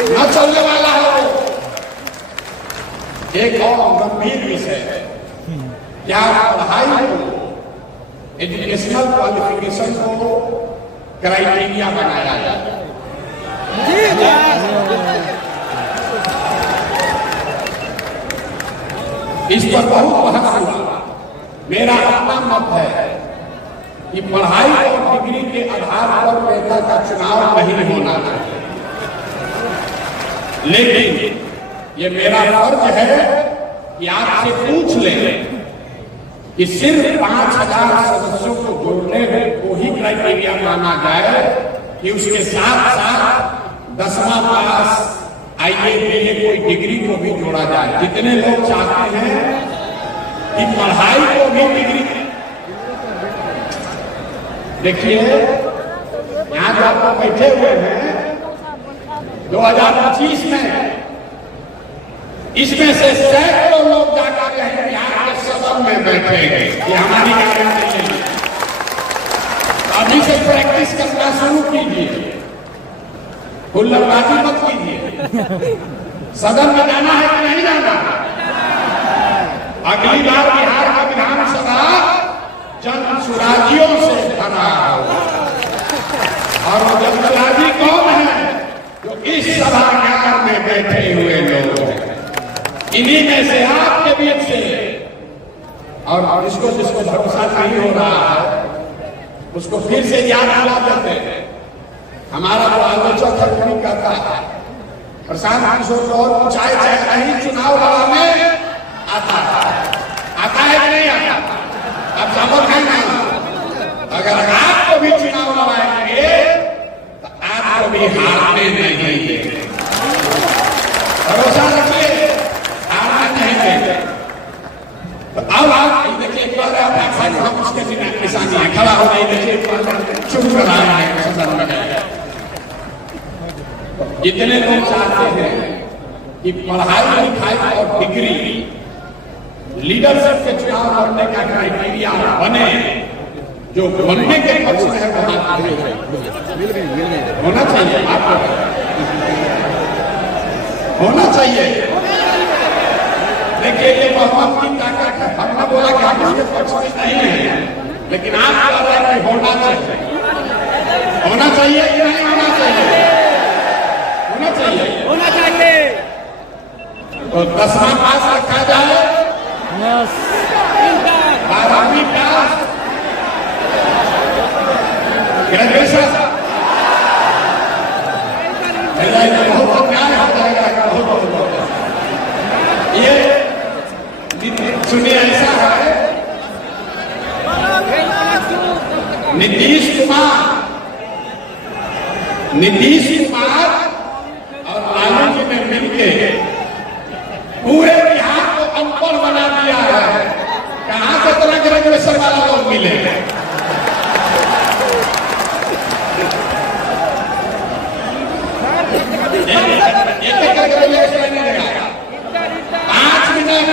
न चलने वाला है वो। एक और गंभीर विषय है, क्या पढ़ाई को, एजुकेशनल क्वालिफिकेशन को क्राइटेरिया बनाया जाए। इस पर बहुत बहस हुआ। मेरा अपना मत है कि पढ़ाई और डिग्री के आधार पर नेता का चुनाव नहीं होना चाहिए, लेकिन ये मेरा फर्ज है कि आपसे पूछ लें कि सिर्फ 5,000 सदस्यों को जोड़ने में को ही क्राइटेरिया माना जाए कि उसके साथ साथ 10वां पास आईए बीए कोई डिग्री को भी जोड़ा जाए। जितने लोग चाहते हैं कि पढ़ाई को भी डिग्री, देखिए यहाँ जो आप बैठे हुए हैं 2025 में, इसमें से सैकड़ों लोग जाकर बिहार के सदन में बैठेंगे। ये हमारी गारंटी है। अभी से प्रैक्टिस करना शुरू कीजिए, हुल्लड़बाजी मत कीजिए। सदन में जाना है कि नहीं जाना? अगली बार बिहार का विधानसभा जन सुराजियों से भरा होगा। और वो जनसुराजी कौन है? जो इस सभागार में बैठे हुए लोग हैं, इन्हीं में से आपके बीच से। और जिसको भरोसा नहीं हो रहा है उसको फिर से याद दिला देते हैं। हमारा जो आलोचक है कहता है प्रशांत किशोर को और ऊंचाई चाहे नहीं चुनाव लड़ाने आता है कि नहीं आता? अब सबक है ना, अगर आपको भी चुनाव लड़ाएंगे तो आपको भी हारने नहीं देंगे। भरोसा रखिए, हारने नहीं देंगे। तो अब आप देखिए हम उसके निशानी है, खड़ा हो गई, देखिए चुप कर रहा है सदन में। जितने लोग चाहते हैं कि पढ़ाई लिखाई और डिग्री लीडरशिप के चुनाव लड़ने का क्राइटेरिया बने, जो बनने के पक्ष में है होना चाहिए, आपको होना चाहिए। देखिए ये बहुमत की ताकत है। हमने बोला कि हम इसके पक्ष में नहीं है, लेकिन आप कह रहे हैं होना चाहिए। होना चाहिए कि नहीं होना चाहिए? होना चाहिए, होना चाहिए। तो 10वां पास रखा जाए, 12वीं पास, ग्रेजुएशन, बहुत न्याय हो जाएगा। बहुत ये सुनिए, ऐसा है नीतीश कुमार और लालू जी ने मिलकर पूरे बिहार को अनपढ़ बना दिया है। कहां से तरह ग्रेजुएशन वाला लोग मिले? इंटर के लिए मैंने लगाया 5 मिनट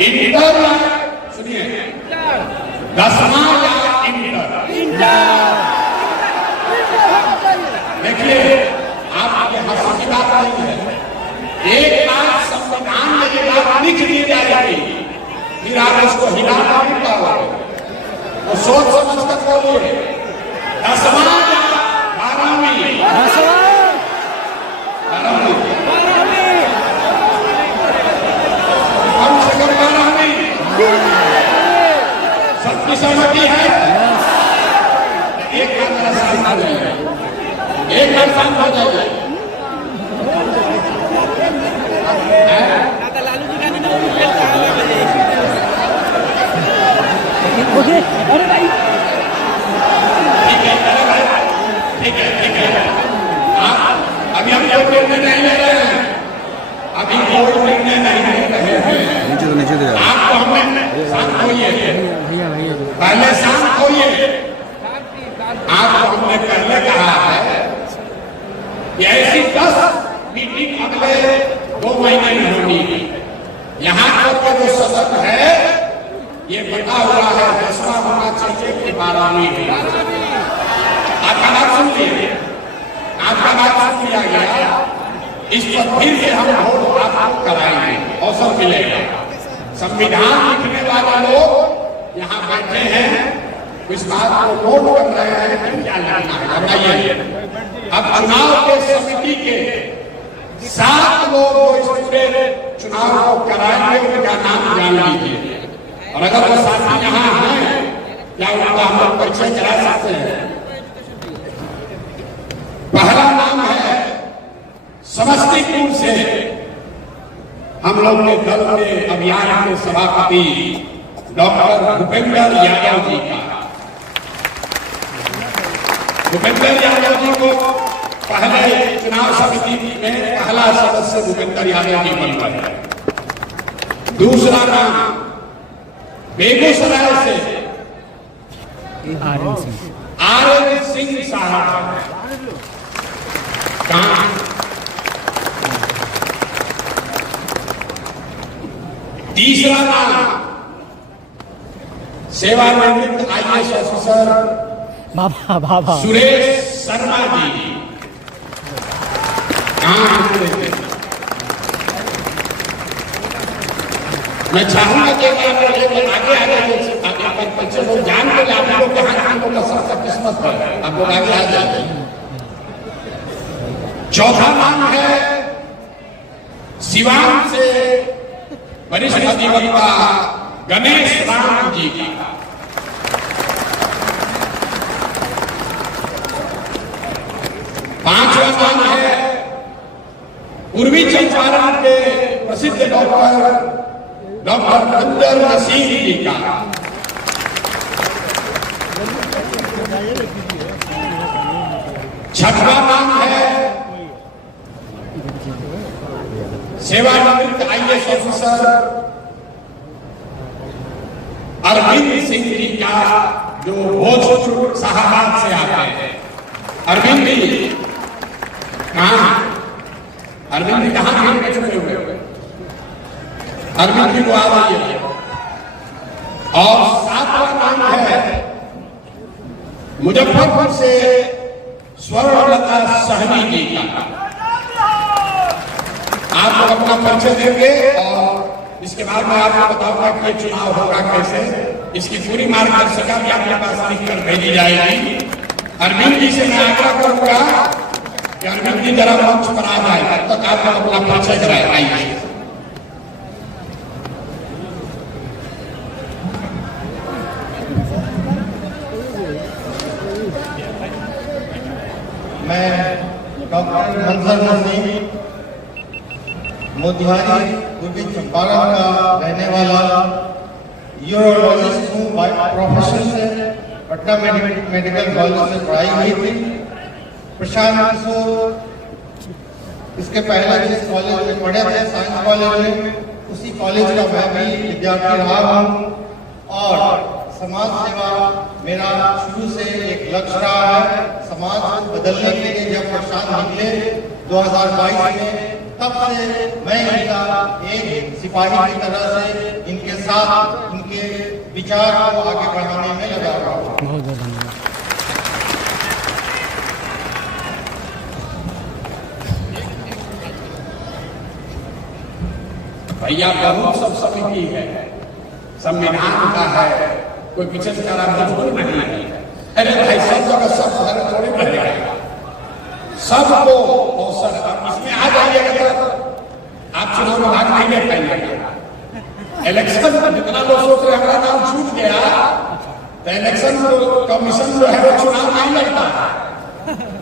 इंटर, सुनिए 10वां या इंटर। देखिए आप ये हंसी की बात नहीं है, एक बार संविधान में ये बात लिख दी जाएगी फिर आप उसको हिलाना नहीं पाओगे, तो सोच समझ कर बोलिए 10वां या 12वीं? 12वीं कम से कम 12वीं। सबकी सहमति है? एक बार मेरा शांत हो जाइए, एक बार शांत हो जाइए। अरे भाई ठीक है अभी हम कोई निर्णय नहीं ले रहे हैं, अभी कोई निर्णय नहीं ले रहे हैं। नीचे आपको हमने शांत होइए, पहले शांत होइए। आपको हमने पहले कहा है कि ऐसी 10 मीटिंग अगले 2 महीने में होनी। यहाँ तक का जो सदन है ये बता हुआ है 10वां होना चाहिए कि 12वीं होना चाहिए। आपका बात सुन लीजिए, आपका बात सुन लिया गया, इस पर फिर से हम वोट आपको कराएंगे, अवसर मिलेगा। संविधान लिखने वाले लोग यहाँ बैठे हैं, इस बात को नोट कर रहे हैं कि क्या लिखना है। बताइए, अब चुनाव के समिति के 7 लोग जो इस पूरे चुनाव को कराएंगे उनका नाम जान लीजिए, और अगर वो साथी यहाँ हैं क्या उनका हम लोग परिचय करा सकते हैं? पहला नाम है समस्तीपुर से हम लोग के दल के अभियान के सभापति डॉक्टर भूपेंद्र यादव जी का। भूपेंद्र यादव जी को पहले चुनाव समिति में पहला सदस्य भूपेंद्र यादव जी बन गए। दूसरा नाम बेगूसराय से आर.एन. सिंह साहब। तीसरा नाम सेवानिवृत्त IAS ऑफिसर बाबा सुरेश शर्मा जी। मैं चाहूंगा कि आगे बच्चे लोग जान के आप लोग के हाथ में का सबसे किस्मत है, आप लोग आगे आ जाते हैं। चौथा नाम है सिवान से वरिष्ठ अधिवक्ता गणेश राम जी का। पांचवा नाम है पूर्वी चंपारण के प्रसिद्ध डॉक्टर अंदर नसीम जी का। छठवां नाम है सेवानिवृत्त IAS ऑफिसर अरविंद सिंह जी का, जो भोजपुर शाहबाद से आते हैं। अरविंद जी कहाँ? अरविंद जी कहाँ में छुपे हुए? अरविंद जी को आ रही है। और 7वां नाम है मुजफ्फरपुर से स्वर्णलता सहनी जी का। आप लोग अपना परिचय देंगे और इसके बाद में आपको बताऊंगा कि चुनाव होगा कैसे। इसकी पूरी मार्गदर्शिका भी आपके पास लिख कर भेजी जाएगी। अरविंद जी से मैं आग्रह करूंगा कि अरविंद जी जरा मंच पर आ जाए, तब तक आप लोग अपना परिचय कराए। आइए। मैं डॉक्टर मंजर नसीम मोतिहारी पूर्वी चंपारण का रहने वाला यूरोलॉजिस्ट हूँ बाय प्रोफेशन से। पटना मेडिकल कॉलेज से पढ़ाई हुई थी। प्रशांत किशोर इसके पहले जिस कॉलेज में पढ़े थे, साइंस कॉलेज में, उसी कॉलेज का मैं भी विद्यार्थी रहा हूँ और समाज सेवा मेरा शुरू से एक लक्ष्य रहा है। समाज को बदलने के लिए जब प्रशांत निकले 2022 में, तब से मैं इनका एक सिपाही की तरह से इनके साथ इनके विचार को आगे बढ़ाने में लगा हुआ हूं। बहुत बहुत धन्यवाद। भैया बहुत सब समिति है, संविधान का है, कोई पीछे से करा मजबूर नहीं है। अरे भाई सब जगह सब धर्म थोड़ी रहेगा, सबको अवसर। अब इसमें आ जाइएगा तो आप चुनाव में भाग नहीं ले पाएंगे। इलेक्शन में जितना लोग सोच रहे हमारा नाम छूट गया, तो इलेक्शन कमीशन जो है वो चुनाव नहीं लड़ता,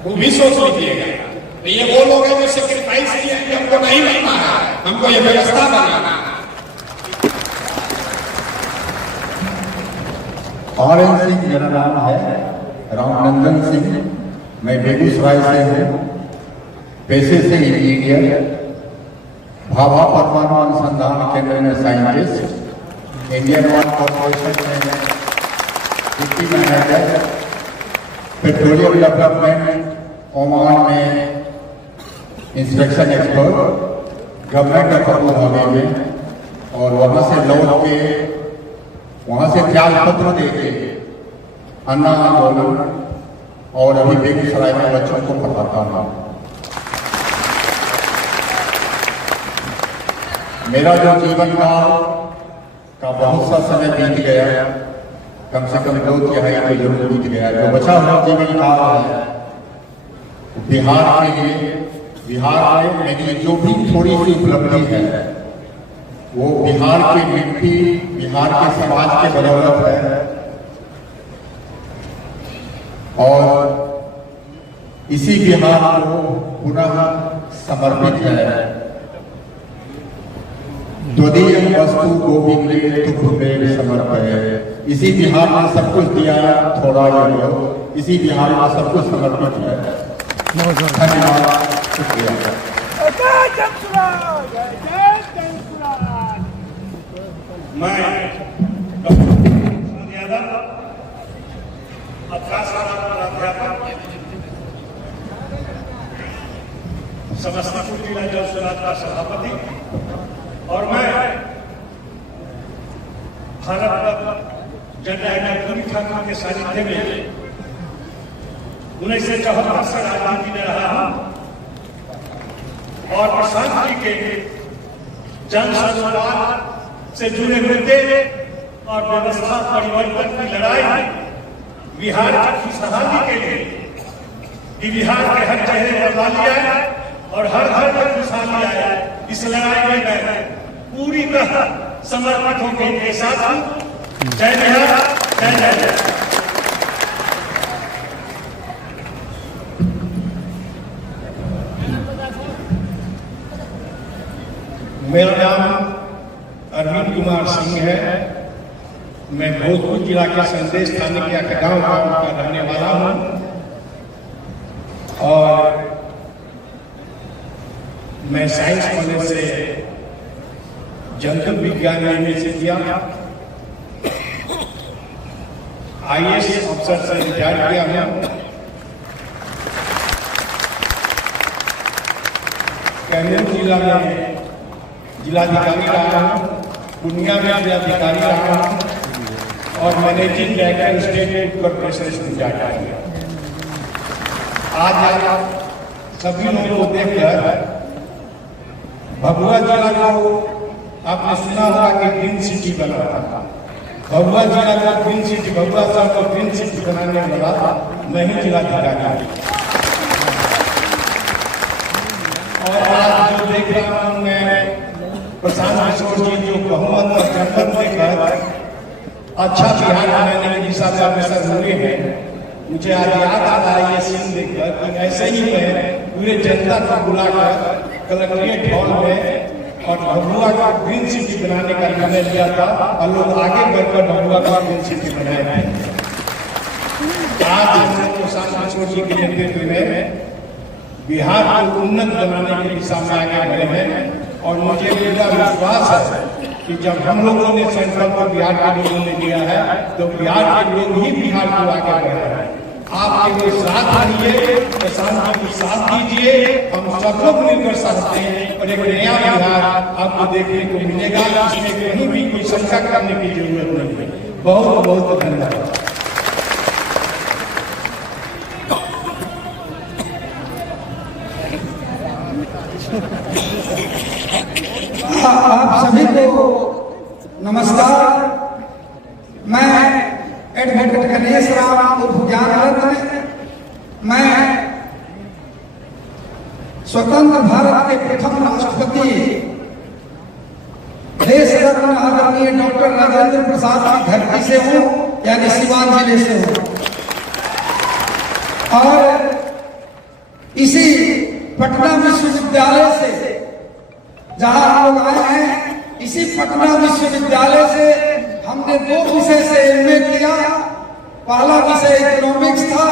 वो भी सोच लीजिएगा। तो ये वो लोग हैं जो सेक्रीफाइस किए कि हमको नहीं लड़ना है, हमको ये व्यवस्था बनाना है। आर.एन. सिंह मेरा नाम है, रामनंदन सिंह। मैं बेगूसराय से हूँ, पेशे से इंजीनियर, भाभा परमाणु अनुसंधान केंद्र में साइंटिस्ट, इंडियन ऑयल कॉर्पोरेशन में deputy manager, Petroleum Development Oman में inspection expert, government of Abu Dhabi में, और वहाँ से लौट के वहाँ से त्याग पत्र देके अन्ना आंदोलन और अभी बेगूसराय में बच्चों को पढ़ाता हूँ। मेरा जो जीवन का बहुत सा समय बीत गया, कम से कम 2 तिहाई तो जरूर बीत गया। जो बचा हुआ जीवन काल है बिहार के लिए, बिहार में मेरी जो भी थोड़ी सी उपलब्धि है वो बिहार की मिट्टी, बिहार के समाज के बदौलत है, और इसी बिहार को पुनः समर्पित है। त्वदीय वस्तु गोविंदे तुभ्यमेव समर्पये। इसी बिहार में सब कुछ दिया, थोड़ा ये इसी बिहार में सब कुछ समर्पित है। धन्यवाद, शुक्रिया। मैं डॉक्टर यादव, प्राध्यापक, समस्तीपुर जिला जल सुराज का सभापति, और मैं भारत जननायक रवि ठाकुर के सानिध्य में 1974 से राजनीति में रहा हूं, और प्रशांत जी के जन संवाद से जुड़े मुद्दे और व्यवस्था परिवर्तन की लड़ाई बिहार की खुशहाली के लिए, कि बिहार के हर चेहरे बदला लिया और हर घर में खुशहाली आया, इस लड़ाई में मैं पूरी तरह समर्पित होकर इनके साथ हूं। जय बिहार, जय जय। मेरा नाम अरविंद कुमार सिंह है। मैं भोजपुर जिला के संदेश थाने के गांव का रहने वाला हूं, और मैं साइंस कॉलेज से जंतु विज्ञान में से किया, IAS अफसर से रिटायर किया हूं। कैमूर जिला में जिलाधिकारी रहा हूं, पूर्णिया में जिलाधिकारी रहा हूं, और managing director state food corporation से रिटायर किया। आज सभी लोगों को देखकर भभुआ जिला को आपने सुना होगा कि ग्रीन सिटी बना था। भभुआ जिला का ग्रीन सिटी, भभुआ शहर को ग्रीन सिटी बनाने वाला मैं ही जिलाधिकारी। और आज जो देख रहा हूं मैं, प्रशांत किशोर जी जो बहुमत और जनमत देकर अच्छा बिहार बनाने की दिशा में अग्रसर हुए हैं, मुझे आज याद आ रहा है ये सीन देखकर कि ऐसे ही मैं पूरे जनता को बुलाकर कलेक्ट्रेट हॉल में और भभुआ का ग्रीन सिटी बनाने का निर्णय लिया था, और लोग आगे बढ़कर भभुआ का ग्रीन सिटी बनाए थे। आज प्रशांत किशोर जी के नेतृत्व में बिहार को उन्नत बनाने की दिशा में आगे बढ़े हैं, और मुझे पूरा विश्वास है कि जब हम लोगों ने संकल्प बिहार के लोगों ने लिया है, तो बिहार के लोग ही बिहार को आगे बढ़ा है। आप केवल साथ रहिए, प्रशासन को साथ दीजिए। हम सब लोग मिलकर सकते हैं और एक नया बिहार आपको देखने को मिलेगा। इसमें कहीं भी कोई शंका करने की जरूरत नहीं है। बहुत बहुत धन्यवाद। आप सभी को नमस्कार। मैं एडवोकेट गणेश राम उर्फ ज्ञान रत्न, मैं स्वतंत्र भारत के प्रथम राष्ट्रपति देश रत्न आदरणीय डॉक्टर राजेंद्र प्रसाद की धरती से हूँ, यानी सिवान जिले से हूँ। और इसी पटना विश्वविद्यालय से जहां हम लोग आए हैं, इसी पटना विश्वविद्यालय से हमने 2 विषय से एमए किया। पहला विषय इकोनॉमिक्स था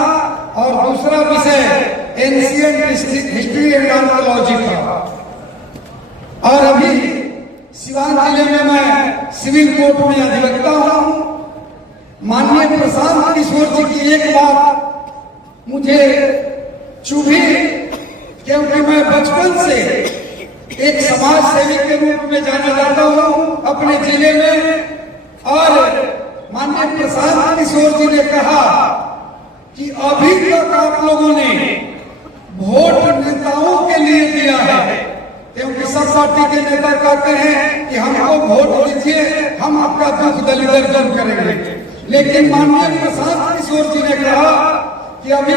और दूसरा विषय एंशिएंट हिस्ट्री एंड आर्कियोलॉजी था। और अभी सिवान जिले में मैं सिविल कोर्ट में अधिवक्ता हूं। माननीय प्रशांत किशोर जी की एक बात मुझे चुभी, क्योंकि मैं बचपन से एक समाज सेवी के रूप में जाना जाता हूं अपने जिले में। और माननीय प्रशांत किशोर जी ने कहा कि अभी तक आप लोगों ने वोट नेताओं के लिए दिया है, क्योंकि सब पार्टी के नेता कहते हैं कि हमको वोट दीजिए, हम आपका दुख दलिदर दूर करेंगे। लेकिन माननीय प्रशांत किशोर जी ने कहा कि अभी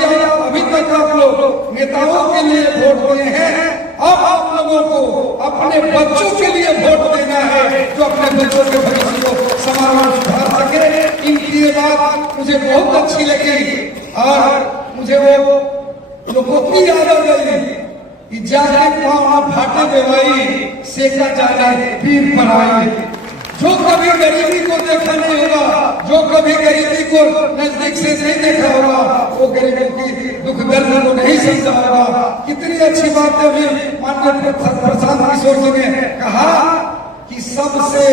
तक आप लोग नेताओं के लिए वोट दिए हैं, अब आप लोगों को अपने बच्चों के लिए वोट देना है, जो अपने बच्चों के भविष्य को समाज सुधार सके। इनकी ये बात मुझे बहुत अच्छी लगी और मुझे वो लोकोक्ति याद आ गई कि जाके पाँव फाटे बेवाई सेका जाने पीर पर आई। जो कभी गरीबी को देखा नहीं होगा, जो कभी गरीबी को नजदीक से नहीं देखा होगा, वो गरीबों की दुख दर्द को नहीं समझा होगा। कितनी अच्छी बात है। माननीय प्रशांत किशोर जी ने कहा कि सबसे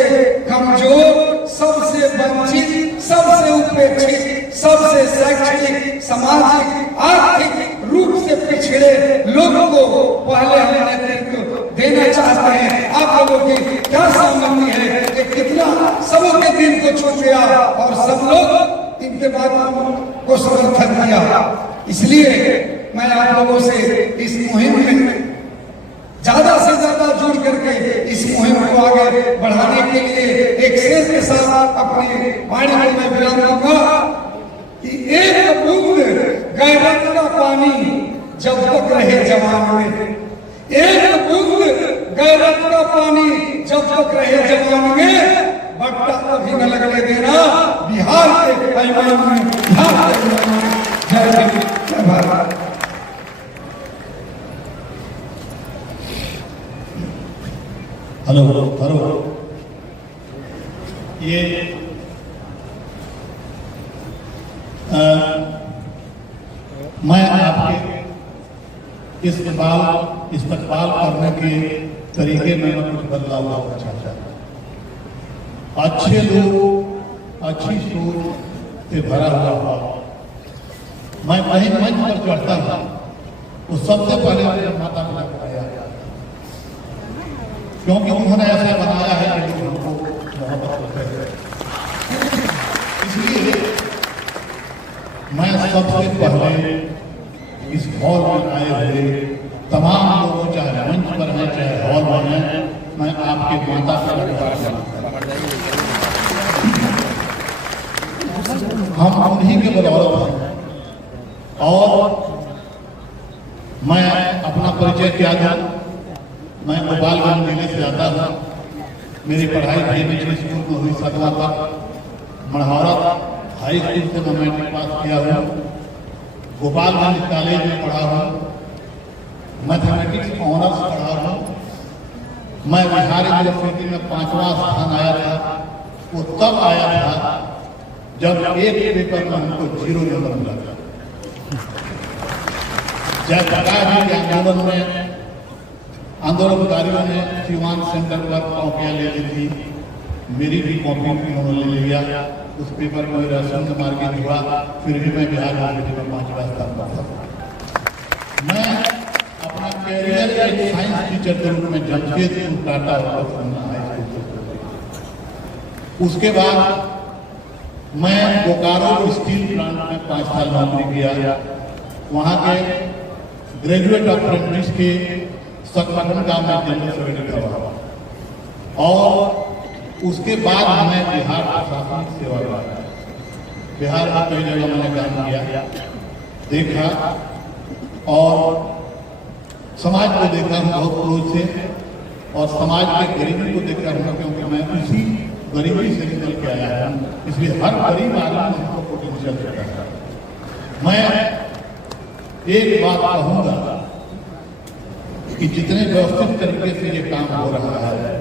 कमजोर, सबसे वंचित, सबसे उपेक्षित, सबसे शैक्षणिक, सामाजिक, आर्थिक रूप से पिछड़े लोगों को पहले हम नेतृत्व देना चाहते हैं। आप लोगों की क्या सहमति है कि कितना सबों के दिल को छू गया और सब लोग इनके बातों को समर्थन दिया। इसलिए मैं आप लोगों से इस मुहिम में ज्यादा से ज्यादा जुड़ करके इस मुहिम को आगे बढ़ाने के लिए एक शेर के साथ अपनी वाणी को मैं विराम दूंगा कि एक बूंद गैरत का पानी जब तक रहे जवान में, एक बूंद गैरत का पानी जब तक रहे जवान में, बट्टा कभी न लगने देना बिहार के पैमान में, बिहार के पैमान में। जय हिंद, जय भारत। हेलो हेलो, ये मैं आपके इस्तकबाल करने के तरीके में कुछ बदलाव लाना चाहता हूँ। अच्छे लोग, अच्छी सोच से भरा हुआ मैं कहीं मंच पर चढ़ता था तो सबसे पहले मेरे माता पिता को आया, क्योंकि उन्होंने ऐसा बनाया है कि लोग हमको मोहब्बत करते हैं। इसलिए मैं सबसे पहले इस हॉल में आए हुए तमाम लोगों, चाहे मंच पर हैं चाहे हॉल में हैं, मैं आपके माता पिता हम उन्हीं के बदौलत हैं। और मैं अपना परिचय क्या दूं, मैं गोपालगंज जिले से आता हूँ। मेरी पढ़ाई भी स्कूल में हुई 7वां तक। मढ़ौरा हाई स्कूल से मैं मैट्रिक पास किया हूँ। गोपालगंज कॉलेज में पढ़ा हूँ, मैथमेटिक्स ऑनर्स पढ़ा हूँ। मैं बिहार यूनिवर्सिटी में 5वां स्थान आया था। वो तब आया था जब एक पेपर में हमको 0 नंबर मिला था। जयप्रकाश जी के आंदोलनकारियों ने सिवान सेंटर पर कॉपियां ले ली थी, मेरी भी कॉपी उन्होंने ले लिया। उस पेपर में मेरा शून्य मार्किंग हुआ, फिर भी मैं बिहार यूनिवर्सिटी में 5वां स्थान पर था। मैं अपना कैरियर एक साइंस टीचर के रूप में जमशेदपुर टाटा हाई स्कूल से, उसके बाद मैं बोकारो स्टील प्लांट में 5 साल नौकरी किया। वहाँ के ग्रेजुएट अप्रेंटिस के संगठन का मैं जनरल सेक्रेटरी हुआ और उसके बाद मैं बिहार प्रशासनिक सेवा में, बिहार में कई जगह मैंने काम किया, देखा और समाज को देखा हूँ बहुत क्लोज से, और समाज के गरीबी को देखा हूँ, क्योंकि मैं उसी गरीबी से निकल के आया हूँ। इसलिए हर गरीब आदमी हमको पोटेंशियल देता है। मैं एक बात कहूंगा कि जितने व्यवस्थित तरीके से ये काम हो रहा है,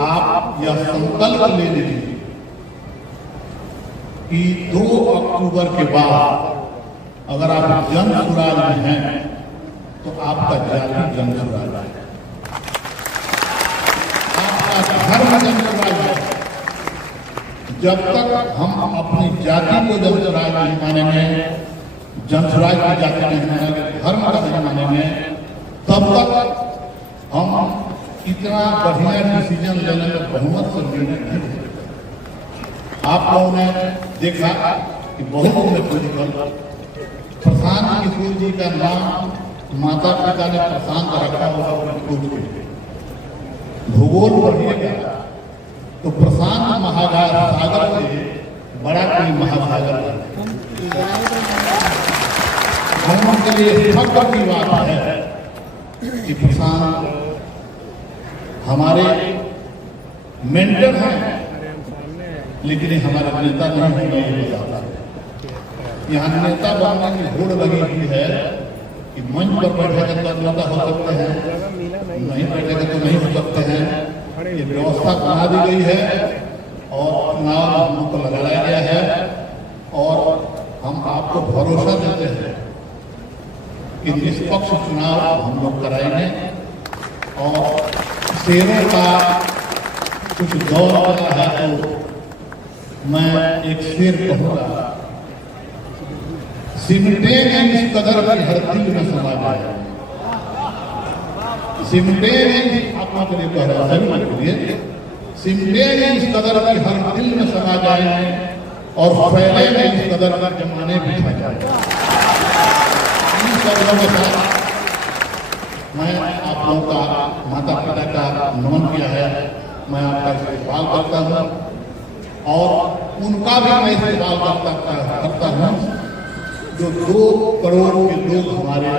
आप यह संकल्प ले लीजिए कि 2 अक्टूबर के बाद अगर आप जन सुराज में हैं तो आपका जाति जन सुराज है, आपका धर्म जन सुराज है। जब तक हम अपनी जाति को जन सुराज नहीं मानेंगे, जन सुराज की जाति नहीं मानेंगे, धर्म का नहीं मानेंगे, तब तक हम इतना बढ़िया डिसीजन लेने में बहुमत से निर्णय नहीं ले सकते। आप लोगों ने देखा कि बहुत में पोलिटिकल प्रशांत किशोर जी का नाम माता पिता ने प्रशांत रखा हुआ भूगोल पढ़िएगा तो प्रशांत महासागर से बड़ा कोई महासागर हम के लिए फख्र की बात है कि प्रशांत हमारे मेंटर हैं, लेकिन हमारा नेता नहीं हो जाता। यहाँ नेता बनने की होड़ लगी हुई है कि मंच पर बैठे तो नेता हो सकते हैं, नहीं बैठेगा तो नहीं हो सकते हैं। ये व्यवस्था बना दी गई है और चुनाव हम लोग को लगाया गया है, और हम आपको भरोसा देते हैं कि निष्पक्ष चुनाव हम लोग कराएंगे। और शेरों का कुछ दौर होता है तो मैं एक शेर कहूँगा, सिमटे में इस कदर की हर दिल में समा जाए, सिमटे में आपको के लिए कह रहा है, सिमटे में इस कदर की हर दिल में समा जाए और फैले में इस कदर का जमाने भी छा जाए। इन शब्दों के साथ मैं आप लोगों का माता पिता का नमन किया है, मैं आपका इस्तेमाल करता हूँ और उनका भी मैं इस्तेमाल करता हूँ जो 2 करोड़ के लोग हमारे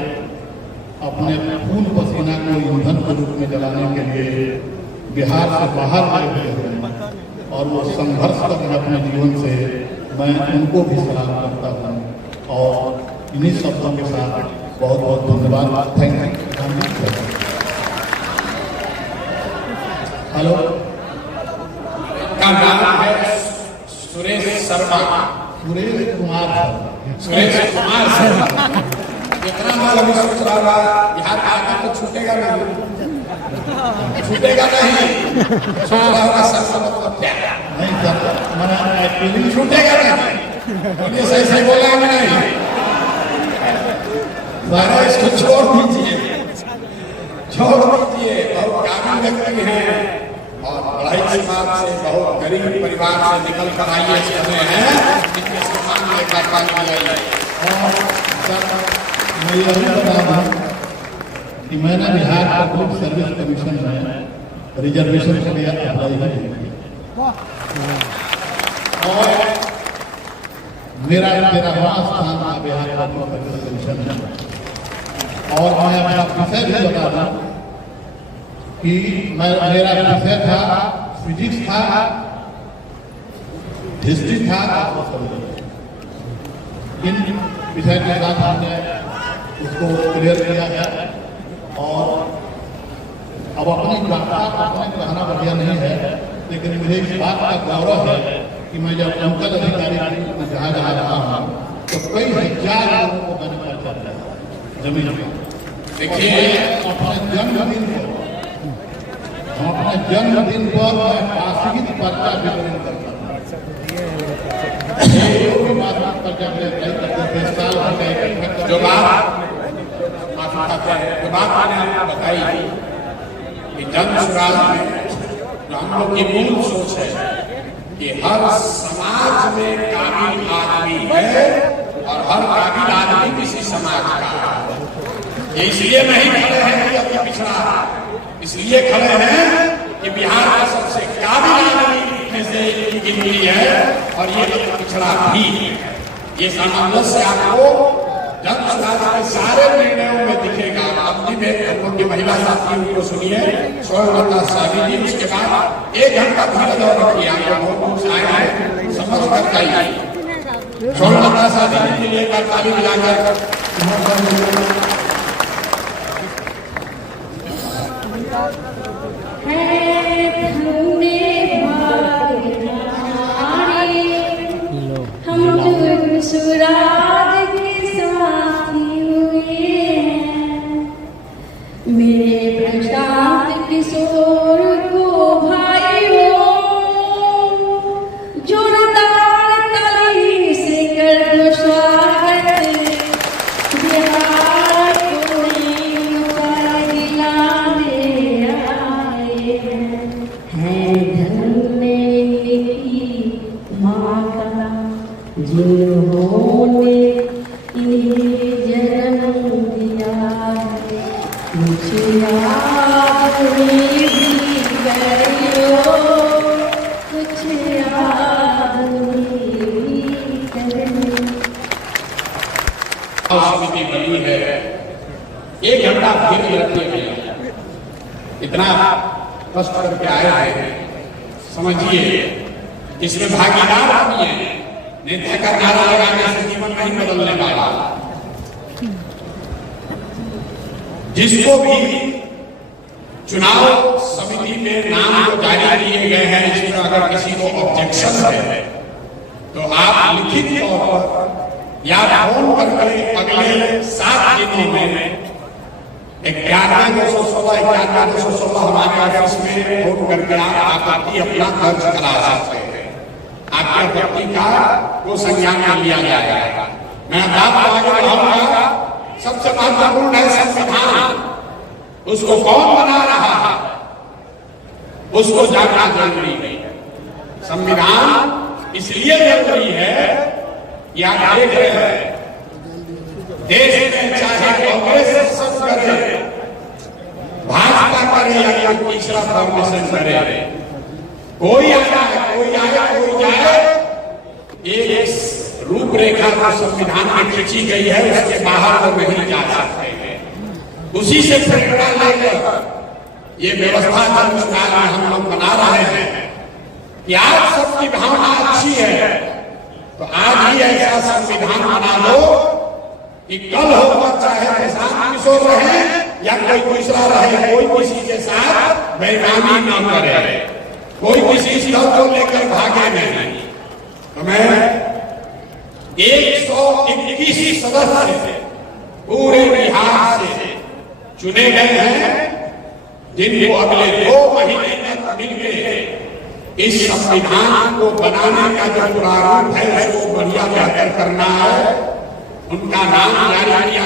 अपने खून पसीना को ईंधन के रूप में जलाने के लिए बिहार से बाहर आए हुए हैं और वो संघर्ष कर रहे अपने जीवन से, मैं उनको भी सलाम करता हूँ। और इन्हीं शब्दों के साथ बहुत बहुत धन्यवाद। Thank you. हेलो, का नाम है सुरेश शर्मा, सुरेश कुमार शर्मा। इतना माल अभी सोच रहा था बिहार का आगे तो छूटेगा नहीं, सोच रहा होगा सर मतलब क्या नहीं सर, मैंने एक्चुअली छूटेगा नहीं, ये सही सही बोला है नहीं। इसको छोड़ दीजिए बहुत काबिल व्यक्ति हैं और बड़ाई समाज से, बहुत गरीब परिवार से निकल कर आइए हैं, इनके सम्मान लेकर पानी मिलाइए। और सर मैं यही बता दूँ कि मैंने बिहार पब्लिक सर्विस कमीशन में रिजर्वेशन के लिए अप्लाई किया और मेरा 13वां स्थान था बिहार पब्लिक सर्विस कमीशन में। और मैं अपना विषय भी बता दूं कि मेरा विषय था फिजिक्स था, हिस्ट्री था। इन विषय के साथ हमने उसको क्लियर किया है और अब अपनी भाषा अपने कहना बढ़िया नहीं है, लेकिन मुझे इस बात का गौरव है कि मैं जब अंचल अधिकारी जहाँ जहाँ रहा हूँ तो कई हजार लोगों को मैंने परिचय दिया जमीन में। देखिए अपने जन्मदिन पर हम अपने जन्मदिन पर मैं पासिंग पर्चा वितरण करता हूँ। जो बात मैंने आपको बताई कि जन स्वराज में जो हम लोग की मूल सोच है कि हर समाज में काबिल आदमी है और हर काबिल आदमी किसी समाज का। ये इसलिए नहीं खड़े हैं कि अभी पिछड़ा, इसलिए खड़े हैं कि बिहार का सबसे काबिल आदमी में से गिनती है और ये पिछड़ा भी है। ये सामंजस्य आपको जन स्वराज के सारे निर्णयों में दिखेगा। अपनी में हम लोग की महिला साथियों को सुनिए, स्वर्णलता साहब जी, उसके बाद 1 घंटा धीरज और रखिए। आप लोग से आए हैं, समझ कर जाइए। स्वर्णलता साहब जी के लिए एक बार ताली बजाकर सुराज के साथी हुए हैं, मेरे प्रशांत किशोर को भाई हो, जोरदार ताली से कर दो स्वागत, बिहार को दिलाने आए हैं धन्य की माँ का जिन्होंने इन्हें जन्म दिया है। मुझे याद भी करियो, कुछ याद भी करियो। समिति बनी है, 1 घंटा धीरज रखिए। इतना कष्ट करके आए हैं, समझिए इसमें भागीदार बनिए। नेता का नारा लगाने से जीवन नहीं बदलने वाला। जिसको भी चुनाव समिति में नाम जो जारी किए गए हैं, इसमें अगर किसी को ऑब्जेक्शन है तो आप लिखित तौर पर या फोन करके अगले 7 दिनों में 11-216 हमारे ऑफिस में फोन करके आप आपत्ति अपना दर्ज करा सकते हैं। आपकी आपत्ति का वो संज्ञान में लिया जाएगा। मैं आपको आगे बढ़ाऊंगा। सबसे महत्वपूर्ण है संविधान, उसको कौन बना रहा है उसको जानना जरूरी है। संविधान इसलिए जरूरी है कि आप देख रहे हैं देश में चाहे कांग्रेस शासन करे, भाजपा करे या तीसरा फॉर्मेशन करे, कोई आया कोई जाए, एक रूपरेखा जो संविधान में खींची गई है उसके बाहर वो नहीं जा सकते हैं। उसी से प्रेरणा लेकर ये व्यवस्था जनसंघ में हम लोग बना रहे हैं कि आज सबकी भावना अच्छी है तो आज ही ऐसा संविधान बना लो कि कल होगा चाहे प्रशांत किशोर रहे या कोई दूसरा रहे, कोई किसी के साथ बेईमानी न करे, कोई किसी दल को लेकर भागे नहीं। तो मैं 121 सदस्य पूरे बिहार से चुने गए हैं, जिनको अगले 2 महीने तक मिलकर इस संविधान को बनाने का जो प्रारूप है उसको बढ़िया बेहतर करना है। उनका नाम जारी किया